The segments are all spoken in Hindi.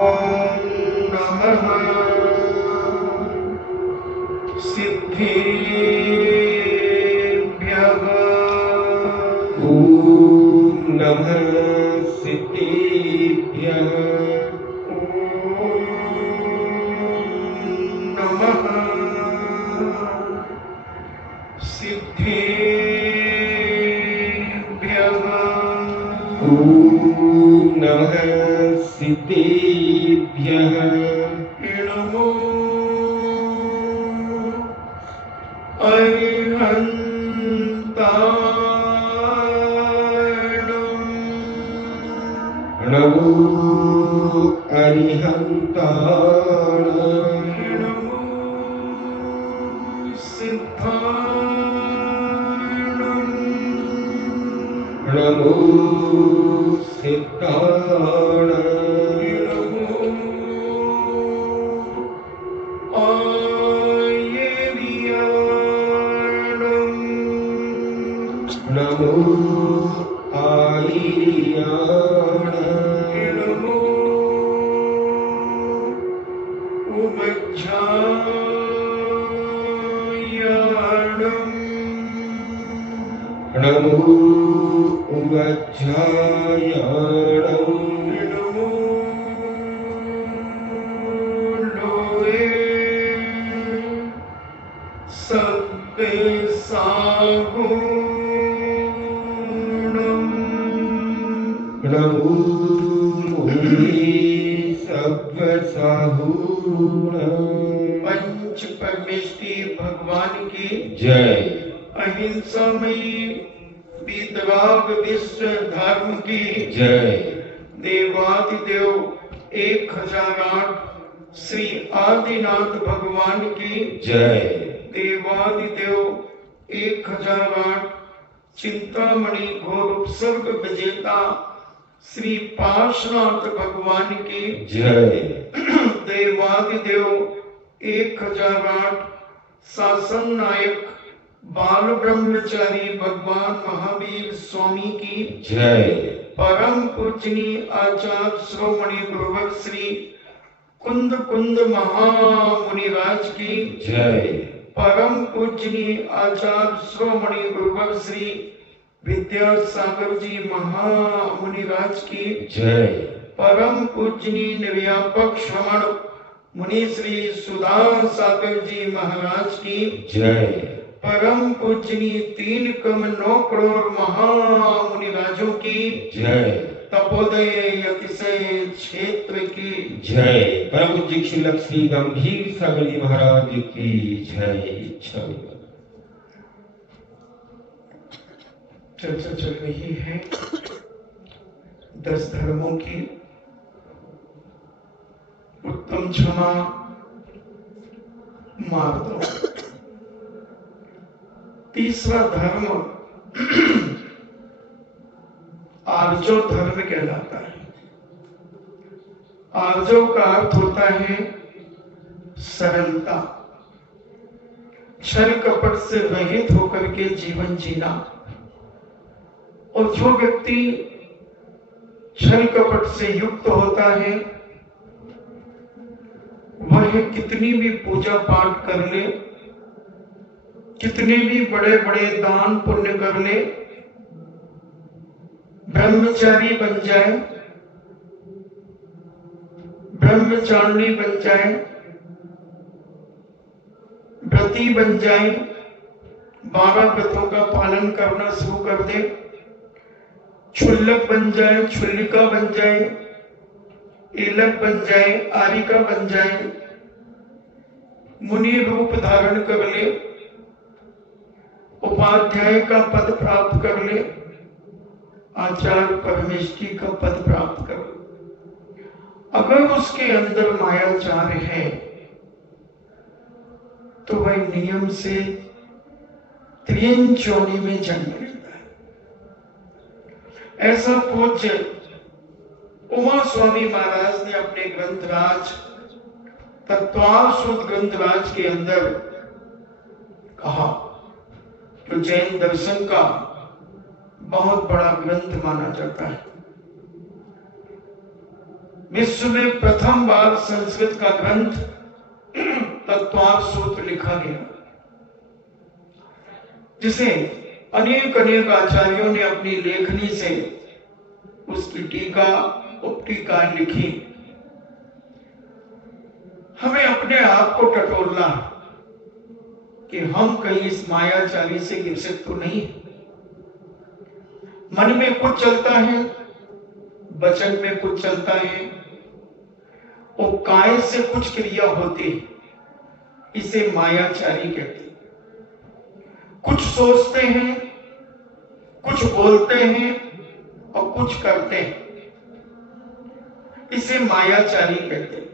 ॐ नमः सिद्धेभ्यः। ॐ नमः सिद्धेभ्यः। ॐ नमः सिद्धेभ्यः। ॐ नमः सिद्धेभ्यः। नमो अरिहन्ताणम्। नमो अरिहन्ताणम्। नमो सिद्धाणम्। नमो सिद्धाणम्। नमो आयर्याणम्। नमो आयर्याणम्। नमो उमज्झायाणम्। नमो उमज्झायाणम्। नमो लोये सव्वेसागुणम्। नमो लोये सव्वेसागुणम्। पंच परमेष्टि भगवान की जय। अहिंसामयी वीतराग विश्व धर्म की जय। देवादिदेव 1008 श्री आदिनाथ भगवान की जय। देवादिदेव 1008 चिंतामणि घोर उपसर्ग विजेता श्री पार्श्वनाथ भगवान की जय। देवादिदेव 1008 शासन नायक बाल ब्रह्मचारी भगवान महावीर स्वामी की जय। परम पूजनीय आचार्य श्रोमणि गुरुवर श्री कुंद कुंद महामुनिराज की जय। परम पूजनीय आचार्य श्रोमणि गुरुवर श्री विद्यासागर जी महामुनिराज की जय। परम पूजनीय निर्व्यापक श्रवण मुनि श्री सुधा सागर जी महाराज की जय। परम पूजनीय 3,9 करोड़ महामुनिराजों की जय। तपोदय अतिशय क्षेत्र की जय। परम पूज्य श्री लक्ष्मी गंभीर सागर जी महाराज की जय। चर्चा चल रही है 10 धर्मों की। उत्तम क्षमा मार्ग। तीसरा धर्म आर्जो धर्म कहलाता है। आर्जो का अर्थ होता है सरलता, छल कपट से रहित होकर के जीवन जीना। और जो व्यक्ति छल कपट से युक्त होता है वह कितनी भी पूजा पाठ कर ले, कितने भी बड़े बड़े दान पुण्य कर ले, ब्रह्मचारी बन जाए, ब्रह्मचारिणी बन जाए, व्रती बन जाए, 12 व्रतों का पालन करना शुरू कर दे, क्षुल्लक बन जाए, क्षुल्लिका बन जाए, एलक बन जाए, आरिका बन जाए, मुनि रूप धारण कर ले, उपाध्याय का पद प्राप्त कर ले, आचार्य परमेष्ठी का पद प्राप्त कर ले, अगर उसके अंदर मायाचार है तो वह नियम से त्रियन चोनी में जन्म लेता है। ऐसा पूज्य उमा स्वामी महाराज ने अपने ग्रंथराज तत्वाशुद्ध ग्रंथराज के अंदर कहा तो जैन दर्शन का बहुत बड़ा ग्रंथ माना जाता है। विश्व में प्रथम बार संस्कृत का ग्रंथ तत्वार्थ सूत्र लिखा गया, जिसे अनेक अनेक आचार्यों ने अपनी लेखनी से उसकी टीका उपटीका लिखी। हमें अपने आप को टटोलना कि हम कहीं इस मायाचारी से ग्रसित तो नहीं। मन में कुछ चलता है, वचन में कुछ चलता है, और काय से कुछ क्रिया होती, इसे मायाचारी कहते हैं। कुछ सोचते हैं, कुछ बोलते हैं और कुछ करते हैं, इसे मायाचारी कहते हैं।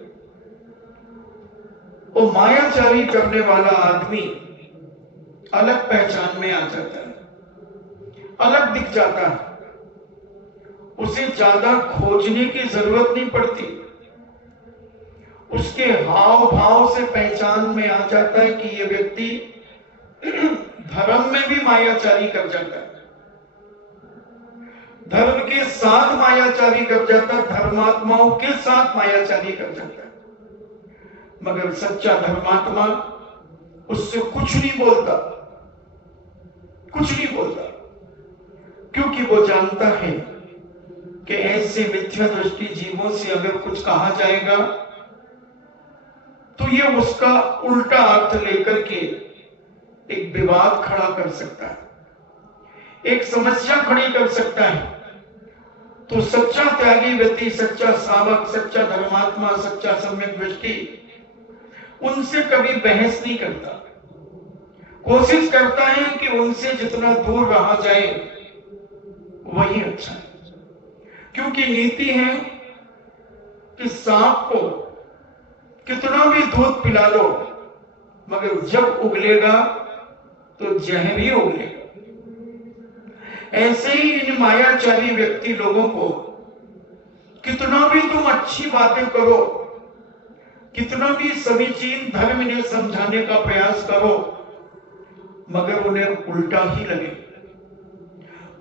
और मायाचारी करने वाला आदमी अलग पहचान में आ जाता है, अलग दिख जाता है। उसे ज्यादा खोजने की जरूरत नहीं पड़ती, उसके हाव भाव से पहचान में आ जाता है कि ये व्यक्ति धर्म में भी मायाचारी कर जाता है, धर्म के साथ मायाचारी कर जाता है, धर्मात्माओं के साथ मायाचारी कर जाता है। मगर सच्चा धर्मात्मा उससे कुछ नहीं बोलता, कुछ नहीं बोलता, क्योंकि वो जानता है कि ऐसे मिथ्या दृष्टि जीवों से अगर कुछ कहा जाएगा तो ये उसका उल्टा अर्थ लेकर के एक विवाद खड़ा कर सकता है, एक समस्या खड़ी कर सकता है। तो सच्चा त्यागी व्यक्ति, सच्चा सावक, सच्चा धर्मात्मा, सच्चा सम्यक दृष्टि उनसे कभी बहस नहीं करता, कोशिश करता है कि उनसे जितना दूर रहा जाए वही अच्छा है। क्योंकि नीति है कि सांप को कितना भी दूध पिला लो, मगर जब उगलेगा तो जहर ही उगलेगा। ऐसे ही इन मायाचारी व्यक्ति लोगों को कितना भी तुम अच्छी बातें करो, कितना भी समीचीन धर्म इन्हें समझाने का प्रयास करो, मगर उन्हें उल्टा ही लगे,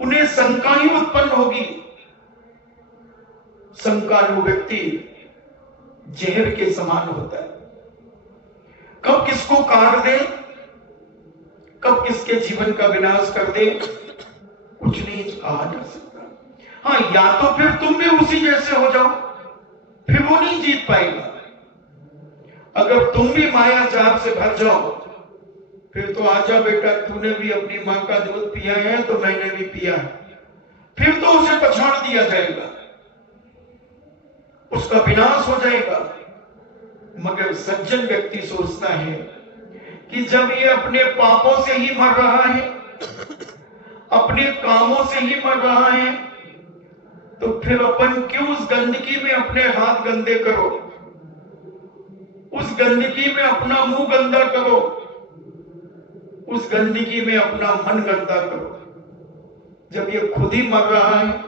उन्हें शंका ही उत्पन्न होगी। शंकालु व्यक्ति जहर के समान होता है, कब किसको काट दे, कब किसके जीवन का विनाश कर दे, कुछ नहीं कहा जा सकता। हाँ, या तो फिर तुम भी उसी जैसे हो जाओ, फिर वो नहीं जीत पाएगा। अगर तुम भी मायाचार से भर जाओ, फिर तो आजा बेटा, तूने भी अपनी मां का दूध पिया है तो मैंने भी पिया है, फिर तो उसे पछाड़ दिया जाएगा, उसका विनाश हो जाएगा। मगर सज्जन व्यक्ति सोचता है कि जब ये अपने पापों से ही मर रहा है, अपने कामों से ही मर रहा है, तो फिर अपन क्यों उस गंदगी में अपने हाथ गंदे करो, उस गंदगी में अपना मुंह गंदा करो, उस गंदगी में अपना मन गंदा करो। जब ये खुद ही मर रहा है,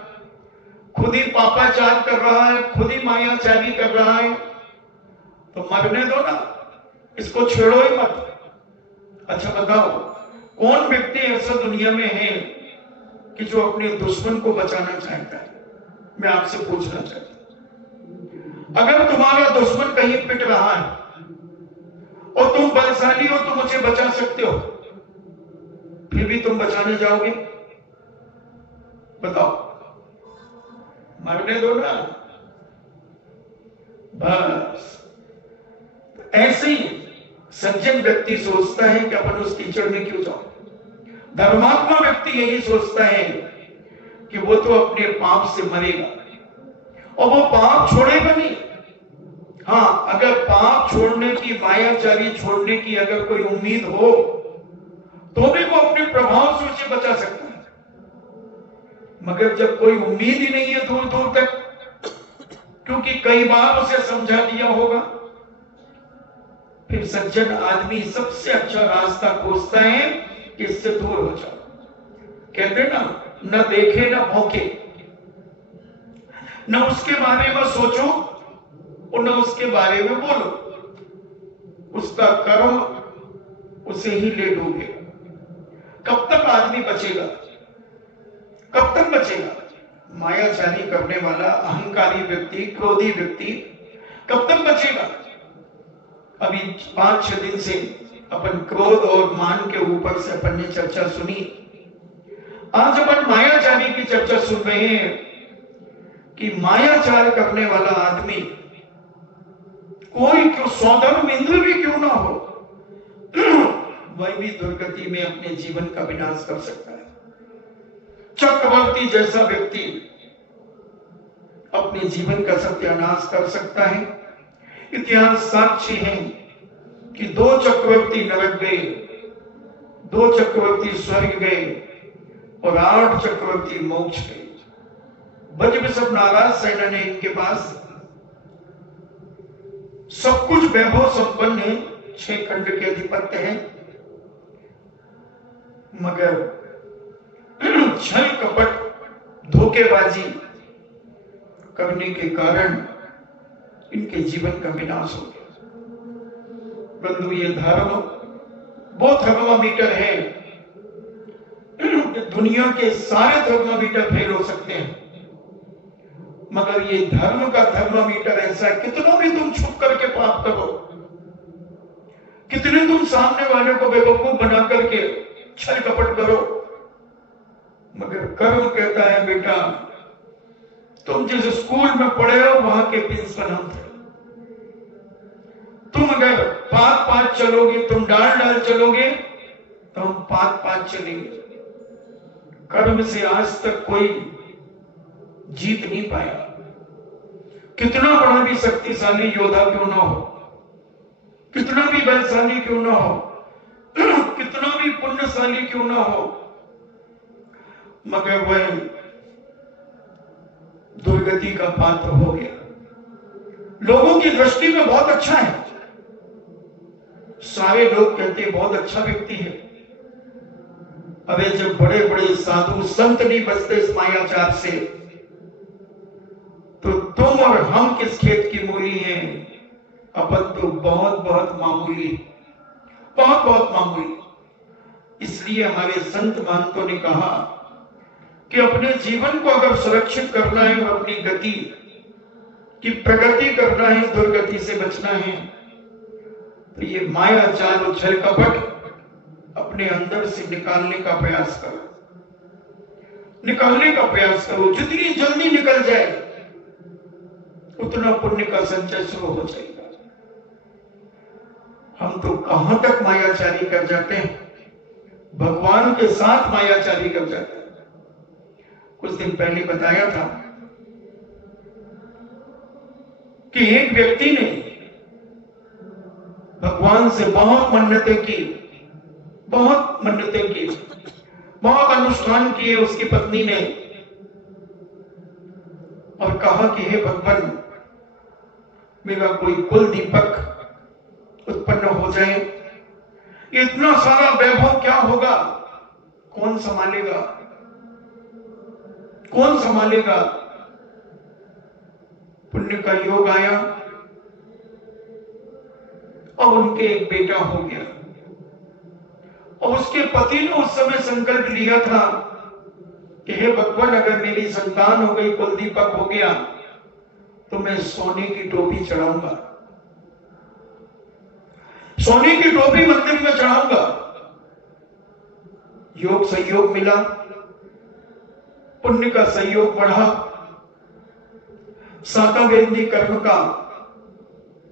खुद ही पापाचार कर रहा है, खुद ही मायाचारी कर रहा है, तो मरने दो ना, इसको छेड़ो ही मत। अच्छा बताओ, कौन व्यक्ति ऐसा दुनिया में है कि जो अपने दुश्मन को बचाना चाहता है? मैं आपसे पूछना चाहता हूं, अगर तुम्हारा दुश्मन कहीं पिट रहा है और तुम बलशाली हो तो मुझे बचा सकते हो, फिर भी तुम बचाने जाओगे? बताओ, मरने दो ना बस। ऐसे ही सज्जन व्यक्ति सोचता है कि अपन उस कीचड़ में क्यों जाओ। धर्मात्मा व्यक्ति यही सोचता है कि वो तो अपने पाप से मरेगा और वो पाप छोड़ेगा नहीं। हाँ, अगर पाप छोड़ने की, मायाचारी छोड़ने की अगर कोई उम्मीद हो तो भी वो अपने प्रभाव से उसे बचा सकता है। मगर जब कोई उम्मीद ही नहीं है दूर दूर तक, क्योंकि कई बार उसे समझा दिया होगा, फिर सज्जन आदमी सबसे अच्छा रास्ता खोजता है कि इससे दूर हो जाओ। कहते ना, न देखे न भौंके, न उसके बारे में सोचो और न उसके बारे में बोलो, उसका कर्म उसे ही ले डूबेगा। कब तक आदमी बचेगा? कब तक बचेगा? मायाचारी करने वाला अहंकारी व्यक्ति, क्रोधी व्यक्ति कब तक बचेगा? अभी 5-6 दिन से अपन क्रोध और मान के ऊपर से अपन ने चर्चा सुनी। आज अपन मायाचारी की चर्चा सुन रहे हैं कि मायाचार करने वाला आदमी कोई क्यों, स्वधर्म इंद्र भी क्यों ना हो, वह भी दुर्गति में अपने जीवन का विनाश कर सकता है। चक्रवर्ती जैसा व्यक्ति अपने जीवन का सत्यानाश कर सकता है। इतिहास साक्षी है कि 2 चक्रवर्ती नरक गए, 2 चक्रवर्ती स्वर्ग गए और 8 चक्रवर्ती मोक्ष गए। ब्रजबिषप नाराज सेना ने इनके पास सब कुछ वैभव संपन्न है, 6 खंड के अधिपत्य हैं, मगर छल कपट धोखेबाजी करने के कारण इनके जीवन का विनाश हो गया। बंधु, ये धर्म वो थर्मामीटर है, दुनिया के सारे थर्मामीटर फेल हो सकते हैं, मगर ये धर्म का थर्मामीटर ऐसा है, कितना भी तुम छुप करके पाप करो, कितने तुम सामने वाले को बेवकूफ बना करके छल कपट करो, मगर कर्म कहता है बेटा तुम जिस स्कूल में पढ़े हो वहां के प्रिंसिपल हम थे। तुम अगर पात चलोगे, तुम डाल चलोगे तो हम पात चलेंगे। कर्म से आज तक कोई जीत नहीं पाया, कितना बड़ा भी शक्तिशाली योद्धा क्यों ना हो, कितना भी बलशाली क्यों ना हो, कितना भी पुण्यशाली क्यों ना हो, मगर वह दुर्गति का पात्र हो गया। लोगों की दृष्टि में बहुत अच्छा है, सारे लोग कहते हैं बहुत अच्छा व्यक्ति है। अबे जब बड़े बड़े साधु संत नहीं बचते इस मायाचार से, तो तुम और हम किस खेत की मूली हैं? अपन तो बहुत बहुत मामूली, बहुत बहुत मामूली। इसलिए हमारे संत महंतों ने कहा कि अपने जीवन को अगर सुरक्षित करना है और अपनी गति की प्रगति करना है, दुर्गति से बचना है, तो ये मायाचार और छल कपट अपने अंदर से निकालने का प्रयास करो, निकालने का प्रयास करो। जितनी जल्दी निकल जाए उतना पुण्य का संचय शुरू हो जाएगा। हम तो कहां तक मायाचारी कर जाते हैं, भगवान के साथ मायाचारी कर जाते हैं। कुछ दिन पहले बताया था कि एक व्यक्ति ने भगवान से बहुत मन्नतें की, बहुत मन्नतें की, बहुत अनुष्ठान किए उसकी पत्नी ने, और कहा कि हे भगवान मेरा कोई कुल दीपक उत्पन्न हो जाए, इतना सारा वैभव क्या होगा, कौन संभालेगा, कौन संभालेगा। पुण्य का योग आया और उनके एक बेटा हो गया, और उसके पति ने उस समय संकल्प लिया था कि हे भगवान अगर मेरी संतान हो गई, कुल दीपक हो गया, तो मैं सोने की टोपी चढ़ाऊंगा, सोने की टोपी मंदिर में चढ़ाऊंगा। योग संयोग मिला, पुण्य का संयोग बढ़ा, साकावेदी कर्म का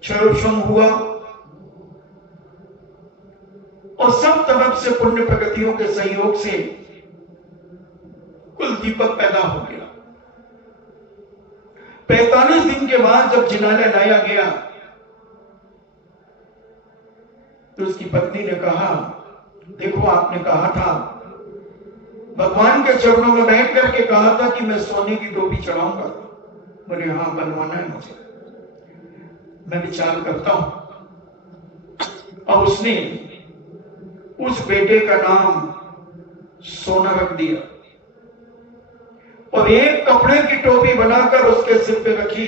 क्षयोक्षम हुआ, और सब तरफ से पुण्य प्रगतियों के संयोग से कुल दीपक पैदा हो गया। 45 दिन के बाद जब जिनालय लाया गया तो उसकी पत्नी ने कहा, देखो आपने कहा था, भगवान के चरणों में बैठ करके कहा था कि मैं सोने की टोपी चढ़ाऊंगा। बोले हाँ बनवाना है मुझे, मैं विचार करता हूं। और उसने उस बेटे का नाम सोना रख दिया और एक कपड़े की टोपी बनाकर उसके सिर पे रखी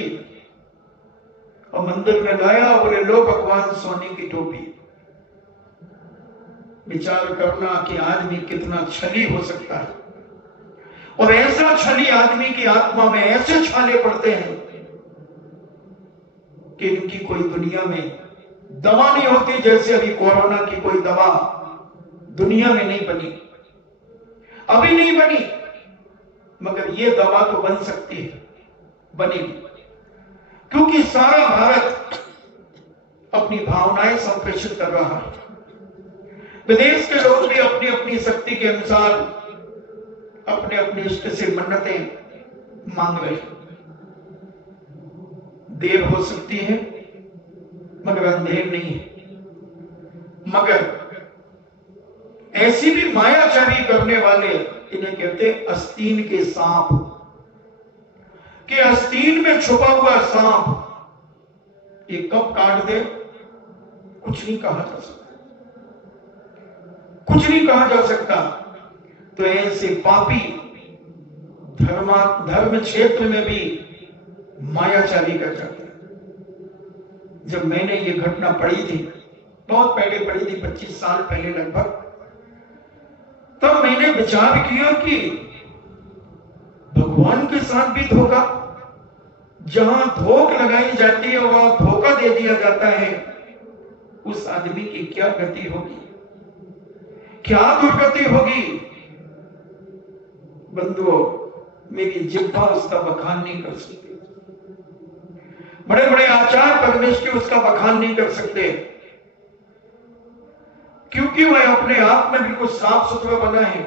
और मंदिर में लाया। बोले लो भगवान सोने की टोपी। विचार करना कि आदमी कितना छली हो सकता है। और ऐसा छली आदमी की आत्मा में ऐसे छाले पड़ते हैं कि इनकी कोई दुनिया में दवा नहीं होती। जैसे अभी कोरोना की कोई दवा दुनिया में नहीं बनी, अभी नहीं बनी, मगर ये दवा तो बन सकती है, बनेगी। क्योंकि सारा भारत अपनी भावनाएं संप्रेषित कर रहा है। विदेश के लोग भी अपनी अपनी शक्ति के अनुसार अपने अपने इष्ट से मन्नतें मांग रहे हैं। देर हो सकती है मगर अंधेर नहीं है। मगर ऐसी भी मायाचारी करने वाले, इन्हें कहते हैं आस्तीन के सांप, कि आस्तीन में छुपा हुआ सांप ये कब काट दे कुछ नहीं कहा जा सकता, कुछ नहीं कहा जा सकता। तो ऐसे पापी धर्म क्षेत्र में भी मायाचारी कर जाते हैं। जब मैंने ये घटना पढ़ी थी, बहुत पहले पढ़ी थी, 25 साल पहले लगभग, तब मैंने विचार किया कि भगवान के साथ भी धोखा, जहां धोख लगाई जाती है वहां धोखा दे दिया जाता है, उस आदमी की क्या गति होगी, क्या दुर्गति होगी। बंधुओं, मेरी जिह्वा उसका बखान नहीं कर सकती, बड़े बड़े आचार परमेश्वर उसका बखान नहीं कर सकते, क्योंकि वह अपने आप में भी कुछ साफ सुथरा बना है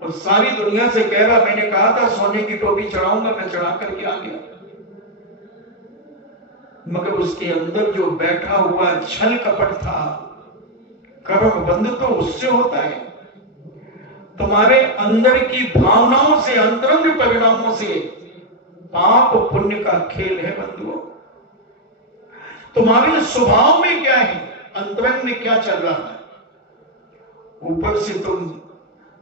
और सारी दुनिया से कह रहा, मैंने कहा था सोने की टोपी चढ़ाऊंगा, मैं चढ़ा करके आ गया। मगर उसके अंदर जो बैठा हुआ छल कपट था, कर्म बंध तो उससे होता है। तुम्हारे अंदर की भावनाओं से, अंतरंग परिणामों से पाप पुण्य का खेल है बंधुओं। तुम्हारे स्वभाव में क्या है, अंतरंग में क्या चल रहा है। ऊपर से तुम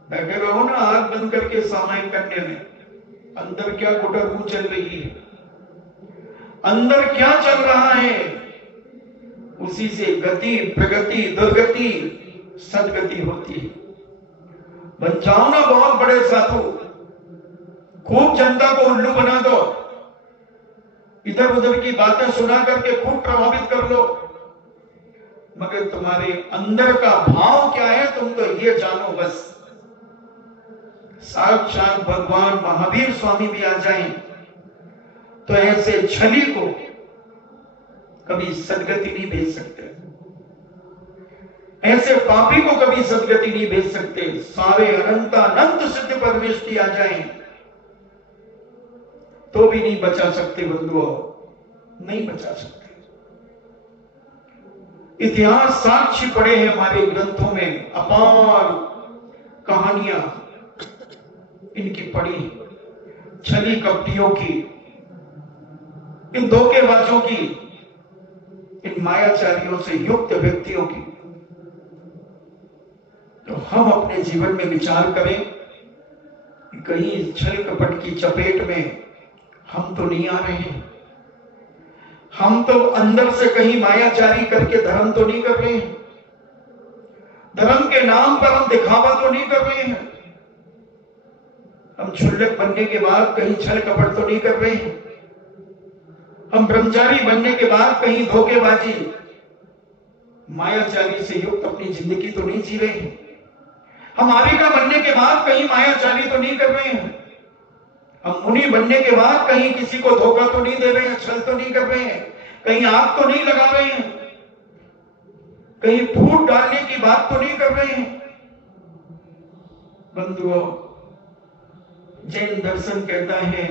बैठे रहो ना आंख बंद करके सामायिक करने में, अंदर क्या गुटरगू चल रही है, अंदर क्या चल रहा है, उसी से गति, प्रगति, दुर्गति, सदगति होती है। बन जाओ ना बहुत बड़े साधु, खूब जनता को उल्लू बना दो, इधर उधर की बातें सुना करके खूब प्रभावित कर लो, मगर तुम्हारे अंदर का भाव क्या है तुम तो ये जानो बस। साक्षात भगवान महावीर स्वामी भी आ जाएं तो ऐसे छली को कभी सदगति नहीं भेज सकते, ऐसे पापी को कभी सदगति नहीं भेज सकते। सारे अनंत सिद्ध परमेश्वर आ जाएं तो भी नहीं बचा सकते बंधुओं, नहीं बचा सकते। इतिहास साक्षी पड़े हैं हमारे ग्रंथों में, अपार कहानियां इनकी पड़ी, छली कपटियों की, इन धोखेबाजों की, इन मायाचारियों से युक्त व्यक्तियों की। तो हम अपने जीवन में विचार करें कि कहीं छल कपट की चपेट में हम तो नहीं आ रहे हैं, हम तो अंदर से कहीं मायाचारी करके धर्म तो नहीं कर रहे हैं, धर्म के नाम पर हम दिखावा तो नहीं कर रहे हैं, हम क्षुल्लक बनने के बाद कहीं छल कपट तो नहीं कर रहे हैं, हम ब्रह्मचारी बनने के बाद कहीं धोखेबाजी मायाचारी से युक्त अपनी जिंदगी तो नहीं जी रहे हैं, हम आर्यिका बनने के बाद कहीं मायाचारी तो नहीं कर रहे हैं, हम मुनि बनने के बाद कहीं किसी को धोखा तो नहीं दे रहे हैं, छल तो नहीं कर रहे हैं, कहीं आग तो नहीं लगा रहे हैं, कहीं फूट डालने की बात तो नहीं कर रहे हैं। बंधुओं, जैन दर्शन कहता है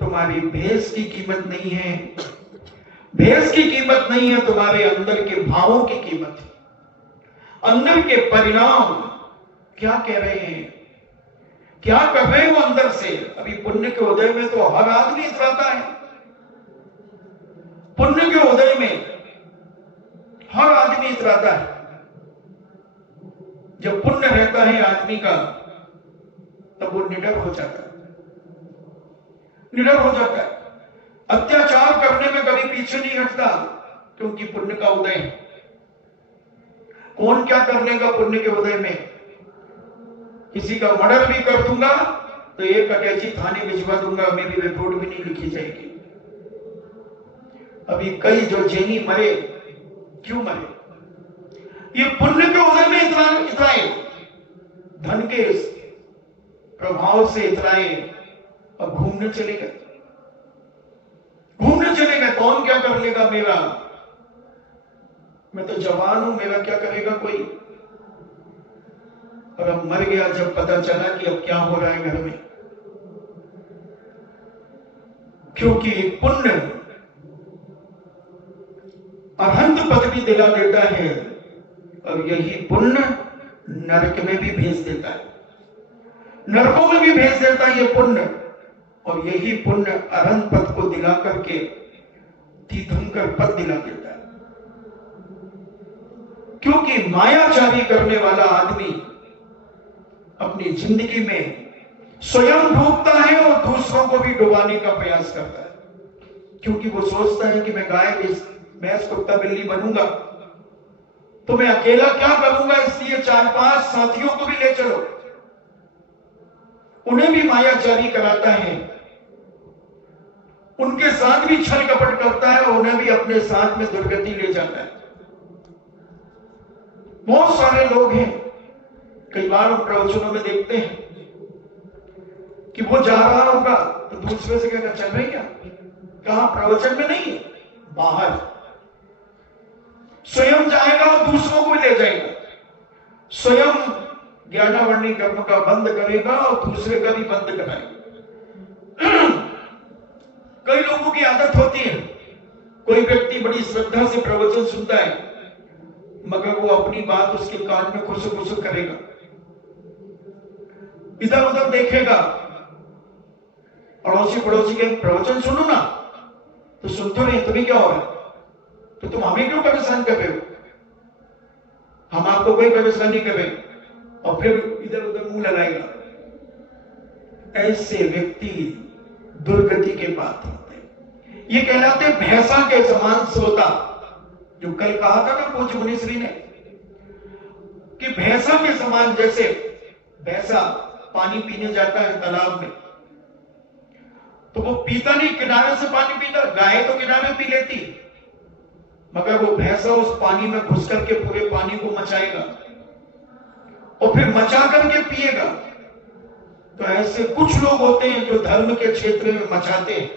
तुम्हारी भेष की कीमत नहीं है, भेष की कीमत नहीं है, तुम्हारे अंदर के भावों की कीमत है। अंदर के परिणाम क्या कह रहे हैं, क्या कर रहे हो अंदर से। अभी पुण्य के उदय में तो हर आदमी इतराता है, पुण्य के उदय में हर आदमी इतराता है। जब पुण्य रहता है आदमी का तब वो निडर हो जाता है, निडर हो जाता है, अत्याचार करने में कभी पीछे नहीं हटता, क्योंकि पुण्य का उदय है। कौन क्या कर लेगा पुण्य के उदय में, किसी का मर्डर भी कर दूंगा तो एक अटैची थाने भिजवा दूंगा, मेरी रिपोर्ट भी नहीं लिखी जाएगी। अभी कई जो जैनी मरे, क्यों मरे? ये पुण्य के उदय में इतराए, धन के प्रभाव से इतराए और घूमने चले गए। कौन क्या कर लेगा मेरा, मैं तो जवान हूं, मेरा क्या करेगा कोई। और अब मर गया, जब पता चला कि अब क्या हो रहा है घर में, क्योंकि पुण्य अनंत पदवी दिला देता है और यही पुण्य नरक में भी भेज देता है, नरकों में भी भेज देता है ये पुण्य। और यही पुण्य अनंत पद को दिला करके तीर्थंकर पद दिला देता है। क्योंकि मायाचारी करने वाला आदमी अपनी जिंदगी में स्वयं डूबता है और दूसरों को भी डुबाने का प्रयास करता है। क्योंकि वो सोचता है कि मैं गाय भैंस कुत्ता बिल्ली बनूंगा तो मैं अकेला क्या करूंगा, इसलिए 4-5 साथियों को भी ले चलो। उन्हें भी मायाचारी कराता है, उनके साथ भी छल कपट करता है और उन्हें भी अपने साथ में दुर्गति ले जाता है। बहुत सारे लोग हैं, कई बार हम प्रवचनों में देखते हैं कि वो जा रहा होगा तो दूसरे से कहना चल रही क्या, कहा प्रवचन में नहीं है, बाहर। स्वयं जाएगा और दूसरों को ले जाएगा, स्वयं ज्ञानावरणी कर्म का बंद करेगा और दूसरे का भी बंद कराएगा। कई लोगों की आदत होती है, कोई व्यक्ति बड़ी श्रद्धा से प्रवचन सुनता है मगर वो अपनी बात उसके कान में खुसुक खुसुक करेगा, इधर उधर देखेगा। अड़ोसी पड़ोसी के प्रवचन सुनो ना, तो सुनते नहीं, तुम्हें क्या हो रहा है, तो तुम हमें क्यों परेशान कर रहे हो, हम आपको कोई परेशान नहीं कर रहे, और फिर इधर उधर मुंह लगाएगा। ऐसे व्यक्ति दुर्गति के पात्र होते हैं। ये कहलाते भैंसा के समान श्रोता, जो कल कहा था ना पूज्य मुनिश्री ने कि भैंसा के समान, जैसे भैंसा पानी पीने जाता है तालाब में तो वो पीता नहीं, किनारे से पानी पीता, गाय तो किनारे पी लेती, मगर वो भैंसा उस पानी में घुस करके पूरे पानी को मचाएगा और फिर मचा करके पिएगा। तो ऐसे कुछ लोग होते हैं जो धर्म के क्षेत्र में मचाते हैं।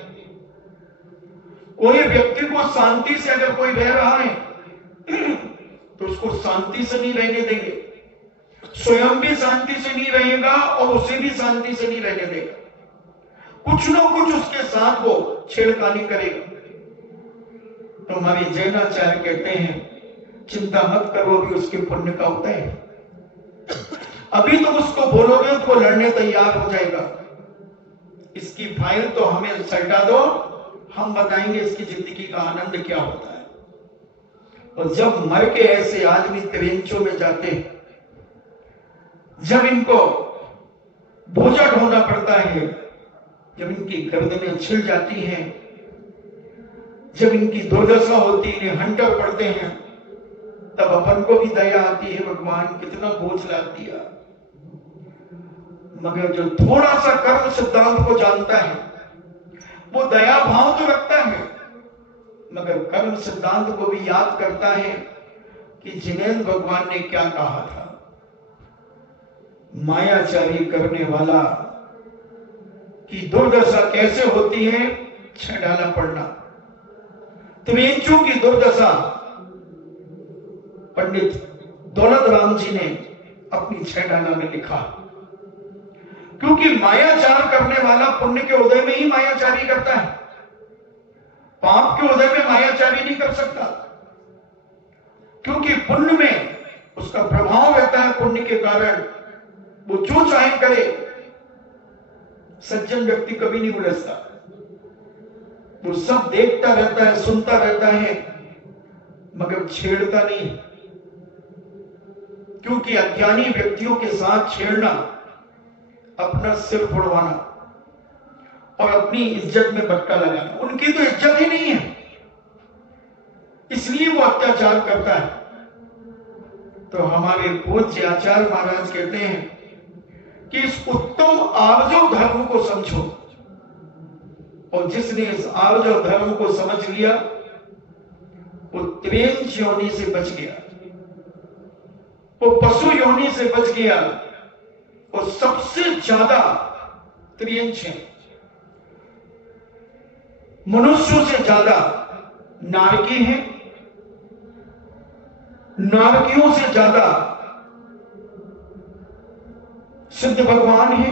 कोई व्यक्ति को शांति से अगर कोई रह रहा है तो उसको शांति से नहीं रहने देंगे, स्वयं भी शांति से नहीं रहेगा और उसे भी शांति से नहीं रहने देगा, कुछ न कुछ उसके साथ वो छेड़खानी करेगा। तो हमारे जैनाचार्य कहते हैं चिंता मत करो, अभी उसके पुण्य का होता है, अभी तुम उसको बोलोगे तो वो लड़ने तैयार हो जाएगा। इसकी फाइल तो हमें सल्टा दो, हम बताएंगे इसकी जिंदगी का आनंद क्या होता है। और जब मर के ऐसे आदमी त्रिंचों में जाते हैं, जब इनको बोझा ढोना पड़ता है, जब इनकी गर्दनें छिल जाती हैं, जब इनकी दुर्दशा होती है, इन्हें हंटर पड़ते हैं, तब अपन को भी दया आती है, भगवान कितना बोझ लाद दिया। मगर जो थोड़ा सा कर्म सिद्धांत को जानता है वो दया भाव तो रखता है, मगर कर्म सिद्धांत को भी याद करता है कि जिनेन्द्र भगवान ने क्या कहा था, मायाचारी करने वाला की दुर्दशा कैसे होती है, छेड़ाना पड़ना। त्रिंचों की दुर्दशा पंडित दौलत राम जी ने अपनी छेड़ाना में लिखा। क्योंकि मायाचार करने वाला पुण्य के उदय में ही मायाचारी करता है, पाप के उदय में मायाचारी नहीं कर सकता। क्योंकि पुण्य में उसका प्रभाव रहता है, पुण्य के कारण वो जो चाहे करे। सज्जन व्यक्ति कभी नहीं उलझता, वो सब देखता रहता है, सुनता रहता है, मगर छेड़ता नहीं। क्योंकि अज्ञानी व्यक्तियों के साथ छेड़ना अपना सिर फोड़वाना और अपनी इज्जत में बट्टा लगाना, उनकी तो इज्जत ही नहीं है, इसलिए वो अत्याचार करता है। तो हमारे पूज्य आचार्य महाराज कहते हैं कि इस उत्तम आर्जव धर्म को समझो, और जिसने इस आर्जव धर्म को समझ लिया वो त्रेंच योनि से बच गया, वो पशु योनि से बच गया, और सबसे ज्यादा त्रियंच है। मनुष्यों से ज्यादा नारकी है, नारकियों से ज्यादा सिद्ध भगवान है,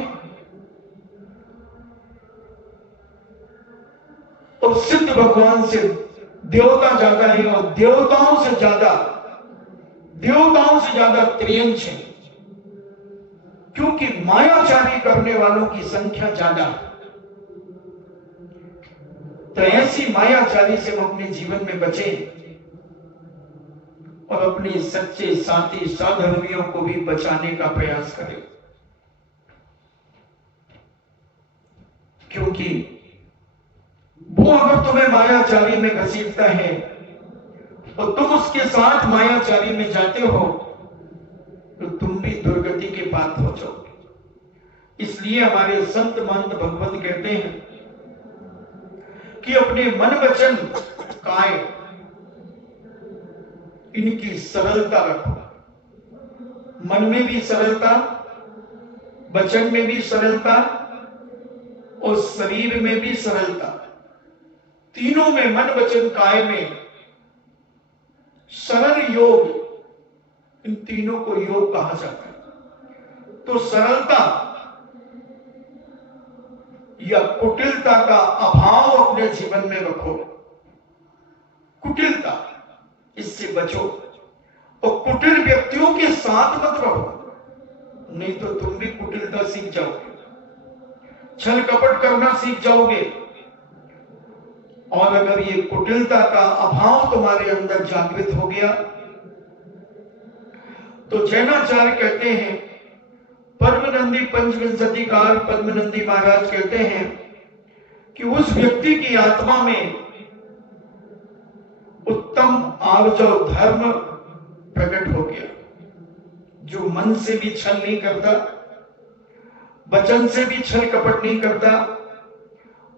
और सिद्ध भगवान से देवता ज्यादा है, और देवताओं से ज्यादा त्रियंच है, क्योंकि मायाचारी करने वालों की संख्या ज्यादा है। तो ऐसी मायाचारी से हम अपने जीवन में बचें और अपने सच्चे साथी साधर्मियों को भी बचाने का प्रयास करें, क्योंकि वो अगर तुम्हें मायाचारी में घसीटता है और तुम उसके साथ मायाचारी में जाते हो तो तुम भी दुर्गति के पात्र हो जाओगे। इसलिए हमारे संत महंत भगवत कहते हैं कि अपने मन वचन काय इनकी सरलता रखो। मन में भी सरलता, वचन में भी सरलता और शरीर में भी सरलता, तीनों में मन वचन काय में सरल योग, इन तीनों को योग कहा जाता है। तो सरलता या कुटिलता का अभाव अपने जीवन में रखो, कुटिलता इससे बचो, और कुटिल व्यक्तियों के साथ मत रहो, नहीं तो तुम भी कुटिलता सीख जाओगे, छल कपट करना सीख जाओगे। और अगर ये कुटिलता का अभाव तुम्हारे अंदर जागृत हो गया तो जैनाचार्य कहते हैं, पद्मनंदी पंचविंशतिकार पद्मनंदी महाराज कहते हैं कि उस व्यक्ति की आत्मा में उत्तम आर्जव धर्म प्रकट हो गया, जो मन से भी छल नहीं करता, वचन से भी छल कपट नहीं करता,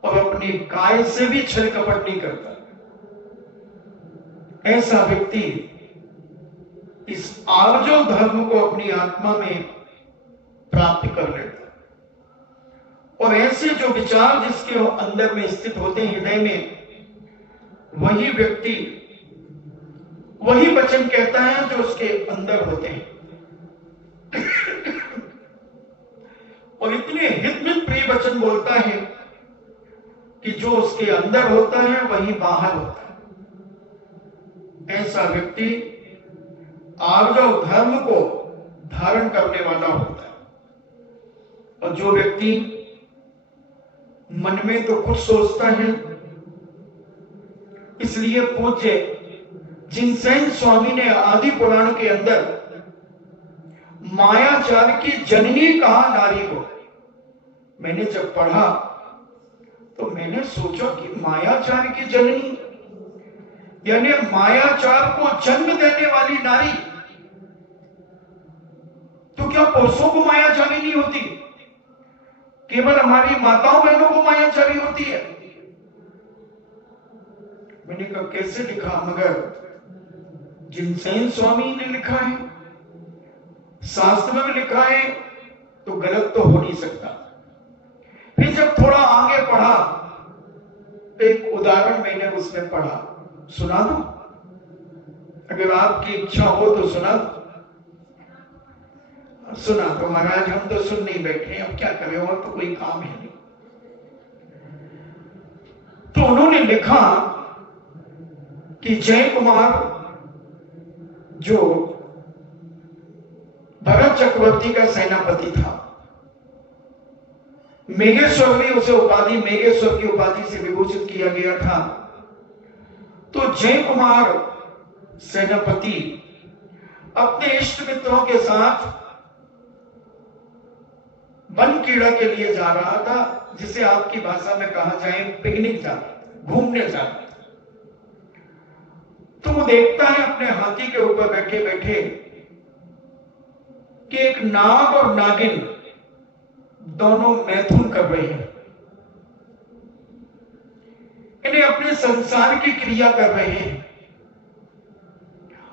और अपने काय से भी छल कपट नहीं करता। ऐसा व्यक्ति इस आर्जव धर्म को अपनी आत्मा में प्राप्त कर लेता है। और ऐसे जो विचार जिसके अंदर में स्थित होते हैं हृदय में, वही व्यक्ति वही वचन कहता है जो उसके अंदर होते हैं। और इतने हित में प्रिय वचन बोलता है कि जो उसके अंदर होता है वही बाहर होता है। ऐसा व्यक्ति आर्जव धर्म को धारण करने वाला होता है। और जो व्यक्ति मन में तो कुछ सोचता है, इसलिए पूज्य जिनसेन स्वामी ने आदि पुराण के अंदर मायाचार की जननी कहा नारी को। मैंने जब पढ़ा तो मैंने सोचा कि मायाचार की जननी यानी मायाचार को जन्म देने वाली नारी, तो क्या पुरुषों को मायाचारी नहीं होती? केवल हमारी माताओं बहनों को मायाचारी होती है? मैंने कहा कैसे लिखा, मगर जिनसेन स्वामी ने लिखा है, शास्त्र में लिखा है, तो गलत तो हो नहीं सकता। फिर जब थोड़ा आगे पढ़ा, एक उदाहरण मैंने उसमें पढ़ा, सुना दो, अगर आपकी इच्छा हो तो सुना दो। सुना तो महाराज हम तो सुन नहीं बैठे, अब क्या करें, और तो कोई काम है नहीं। तो उन्होंने लिखा कि जय कुमार जो भरत चक्रवर्ती का सेनापति था, मेघेश्वर भी उसे उपाधि, मेघेश्वर की उपाधि से विभूषित किया गया था। तो जय कुमार सेनापति अपने इष्ट मित्रों के साथ वन कीड़ा के लिए जा रहा था, जिसे आपकी भाषा में कहा जाए पिकनिक जाना, घूमने जाना। तो वो देखता है अपने हाथी के ऊपर बैठे बैठे कि एक नाग और नागिन दोनों मैथुन कर रहे हैं, इन्हें अपने संसार की क्रिया कर रहे हैं।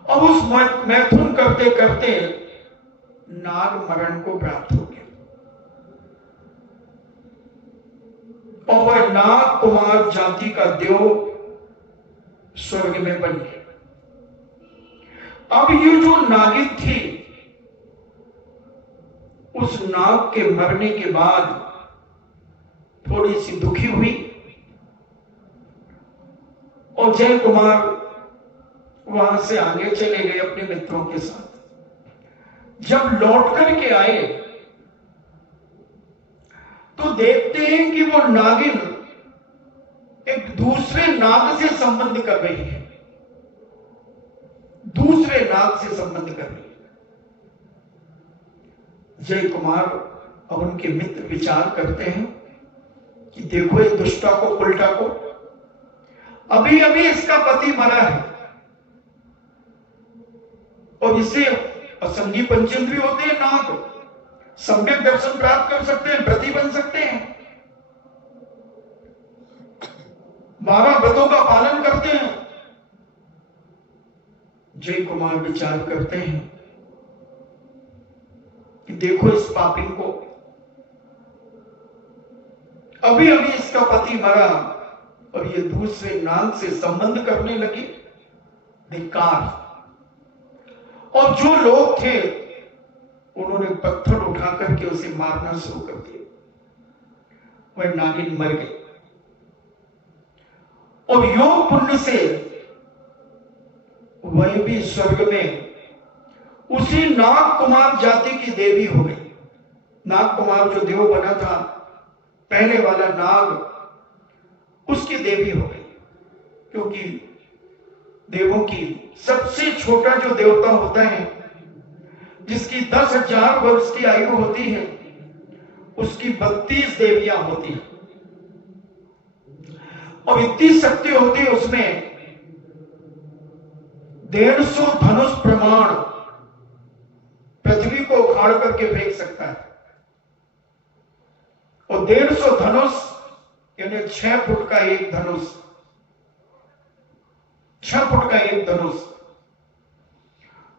और उस मैथुन करते करते नाग मरण को प्राप्त हो गया और वह नाग कुमार जाति का देव स्वर्ग में बन गया। अब ये जो नागिन थी, उस नाग के मरने के बाद थोड़ी सी दुखी हुई और जय कुमार वहां से आगे चले गए अपने मित्रों के साथ। जब लौट करके आए तो देखते हैं कि वो नागिन एक दूसरे नाग से संबंध कर रही है, दूसरे नाग से संबंध कर रही है। जय कुमार और उनके मित्र विचार करते हैं कि देखो इस दुष्टा को, उल्टा को, अभी अभी इसका पति मरा है और इसे असंगी पंचेंद्रिय होते हैं नाग, सम्यक दर्शन प्राप्त कर सकते हैं, प्रति बन सकते हैं, 12 व्रतों का पालन करते हैं। जय कुमार विचार करते हैं कि देखो इस पापी को, अभी अभी इसका पति मरा और ये दूसरे नाग से संबंध करने लगे, धिक्कार। और जो लोग थे उन्होंने पत्थर उठा करके उसे मारना शुरू कर दिया। वह नागिन मर गई और योग पुण्य से वह भी स्वर्ग में उसी नाग कुमार जाति की देवी हो गई। नाग कुमार जो देव बना था, पहले वाला नाग, उसकी देवी हो गई, क्योंकि देवों की सबसे छोटा जो देवता होता है, जिसकी 10,000 वर्ष की आयु होती है, उसकी 32 देवियां होती हैं और इतनी शक्ति होती है उसमें 150 धनुष प्रमाण पृथ्वी को उखाड़ करके फेंक सकता है। और 150 धनुष यानी 6 फुट का एक धनुष, 6 फुट का एक धनुष,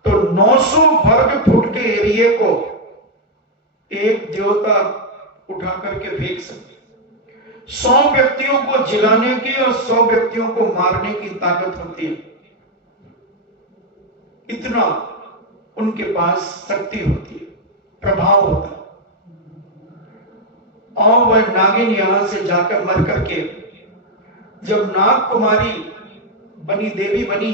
तो 900 वर्ग फुट के एरिया को एक देवता उठा करके फेंक सकते। 100 व्यक्तियों को जिलाने की और 100 व्यक्तियों को मारने की ताकत होती है, इतना उनके पास शक्ति होती है, प्रभाव होता है। और वह नागिन यहां से जाकर मर करके जब नाग कुमारी बनी, देवी बनी,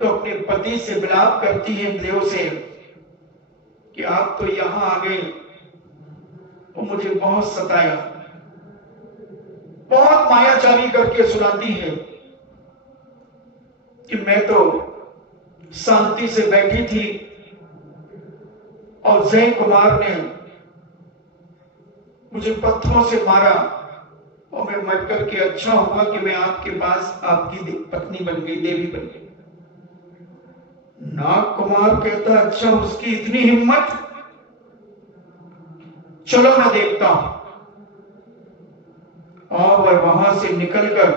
तो अपने पति से विलाप करती है देव से कि आप तो यहां आ गए, वो मुझे बहुत सताया, बहुत मायाचारी करके सुनाती है कि मैं तो शांति से बैठी थी और जय कुमार ने मुझे पत्थरों से मारा और मैं मर करके अच्छा हुआ कि मैं आपके पास आपकी पत्नी बन गई, देवी बन गई। नाग कुमार कहता, अच्छा उसकी इतनी हिम्मत, चलो मैं देखता हूं। और वह वहां से निकलकर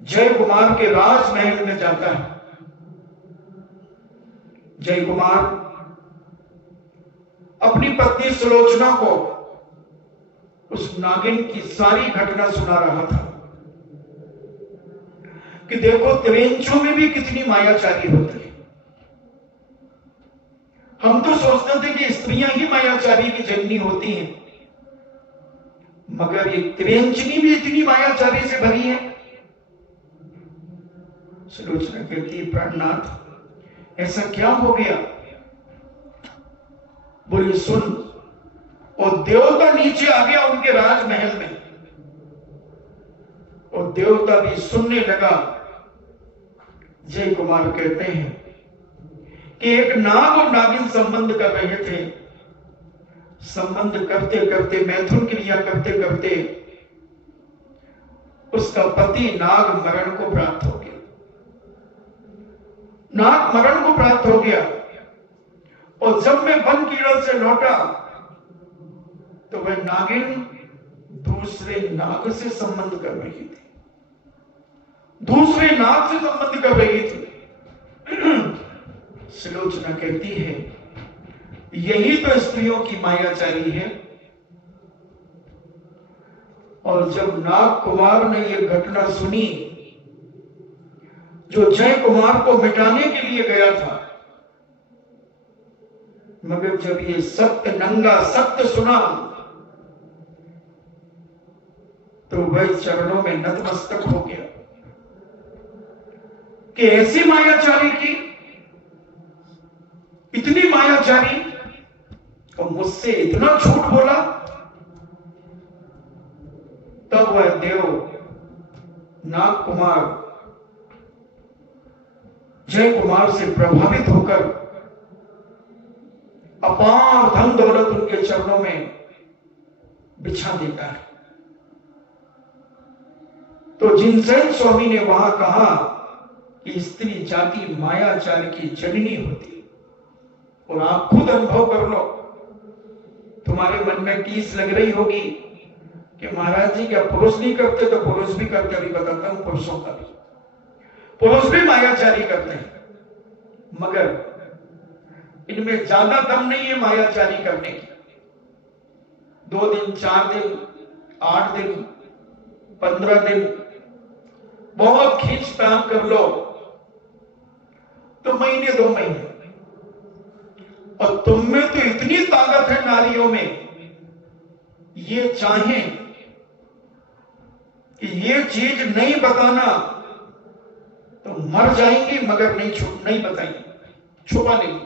जय कुमार के राजमहल में जाता है। जय कुमार अपनी पत्नी सुलोचना को उस नागिन की सारी घटना सुना रहा था कि देखो त्रिवेंचों में भी कितनी मायाचारी होती है। हम तो सोचते थे कि स्त्रियां ही मायाचारी की जननी होती हैं, मगर ये त्रिवेंचनी भी इतनी मायाचारी से भरी है। सुलोचना कहती है, प्राणनाथ ऐसा क्या हो गया? बोले सुन, और देवता नीचे आ गया उनके राजमहल में और देवता भी सुनने लगा। जय कुमार कहते हैं कि एक नाग और नागिन संबंध कर रहे थे, संबंध करते करते, मैथुन क्रिया करते करते उसका पति नाग मरण को प्राप्त हो गया। नाग मरण को प्राप्त हो गया और जब मैं वन कीड़ा से लौटा तो वह नागिन दूसरे नाग से संबंध कर रही थी, दूसरे नाग से संबंध कर रही थी। सुलोचना कहती है यही तो स्त्रियों की मायाचारी है। और जब नाग कुमार ने यह घटना सुनी, जो जय कुमार को मिटाने के लिए गया था, मगर जब ये सत्य नंगा सत्य सुना तो वह चरणों में नतमस्तक हो गया कि ऐसी मायाचारी की, इतनी मायाचारी, और मुझसे इतना झूठ बोला। तब वह देव नाग कुमार जय कुमार से प्रभावित होकर अपार धन दौलत उनके चरणों में बिछा देता है। तो जिनसेन स्वामी ने वहां कहा कि स्त्री जाति मायाचार की जननी होती, और आप खुद अनुभव कर लो। तुम्हारे मन में टीस लग रही होगी कि महाराज जी क्या पुरुष नहीं करते, तो पुरुष भी करते। अभी बताता हूं, पुरुषों का भी, पुरुष भी मायाचारी करते हैं, मगर इनमें ज्यादा दम नहीं है मायाचारी करने की। 2 दिन 4 दिन 8 दिन 15 दिन बहुत खींच तान कर लो तो महीने 2 महीने। और तुम में तो इतनी ताकत है नारियों में, ये चाहें कि ये चीज नहीं बताना तो मर जाएंगे, मगर नहीं बताएंगे, छुपा नहीं।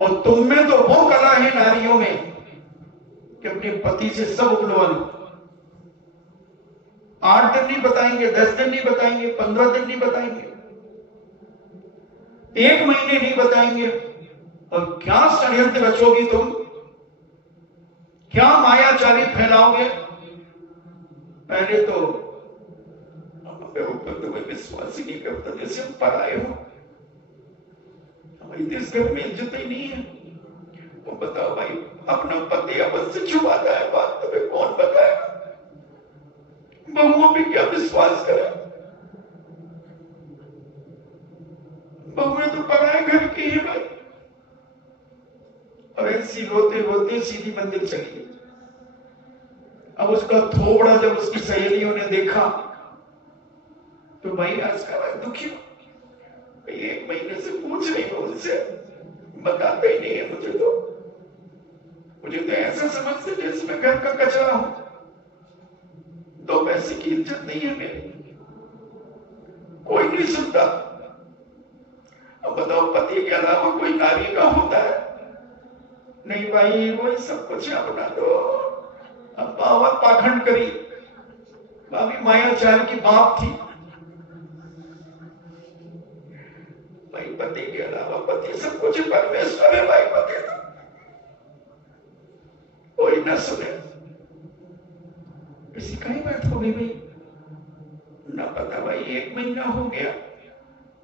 और तुम में तो वो कला है नारियों में कि अपने पति से सब उगलवा लो। 8 दिन नहीं बताएंगे, 10 दिन नहीं बताएंगे, 15 दिन नहीं बताएंगे, 1 महीने नहीं बताएंगे। और क्या षड्यंत्र रचोगी तुम, क्या मायाचारी फैलाओगे। पहले तो हमारे ऊपर तो कोई विश्वास ही नहीं करता, जैसे हम पराए हो, हमारी इस घर में इज्जत ही नहीं है। वो बताओ भाई, अपना पति आपस से छुपाता है बात, तुम्हें कौन बताएगा। बहुओं पे क्या विश्वास करें, बहुएं तो पराए घर की ही भाई। अब ऐसी रोते रोते सीधी मंदिर चली गई। अब उसका थोबड़ा जब उसकी सहेलियों ने देखा तो भाई आज का भाई दुखी, 1 महीने से पूछ रही हूं उनसे, बताते ही नहीं है मुझे तो ऐसा समझते जैसे मैं घर का कचरा हूं, 2 पैसे की इज्जत नहीं है मेरी, कोई नहीं सुनता। अब बताओ, पति के अलावा कोई नारी का होता है? नहीं भाई, वही सब कुछ अपना दो। अब पावर पाखंड करी, भाभी मायाचार की बाप थी भाई, पति के अलावा पति सब कुछ परमेश्वर है भाई, पति तो कोई न सुने। किसी का ही बात हो गई भाई, ना पता भाई, 1 महीना हो गया,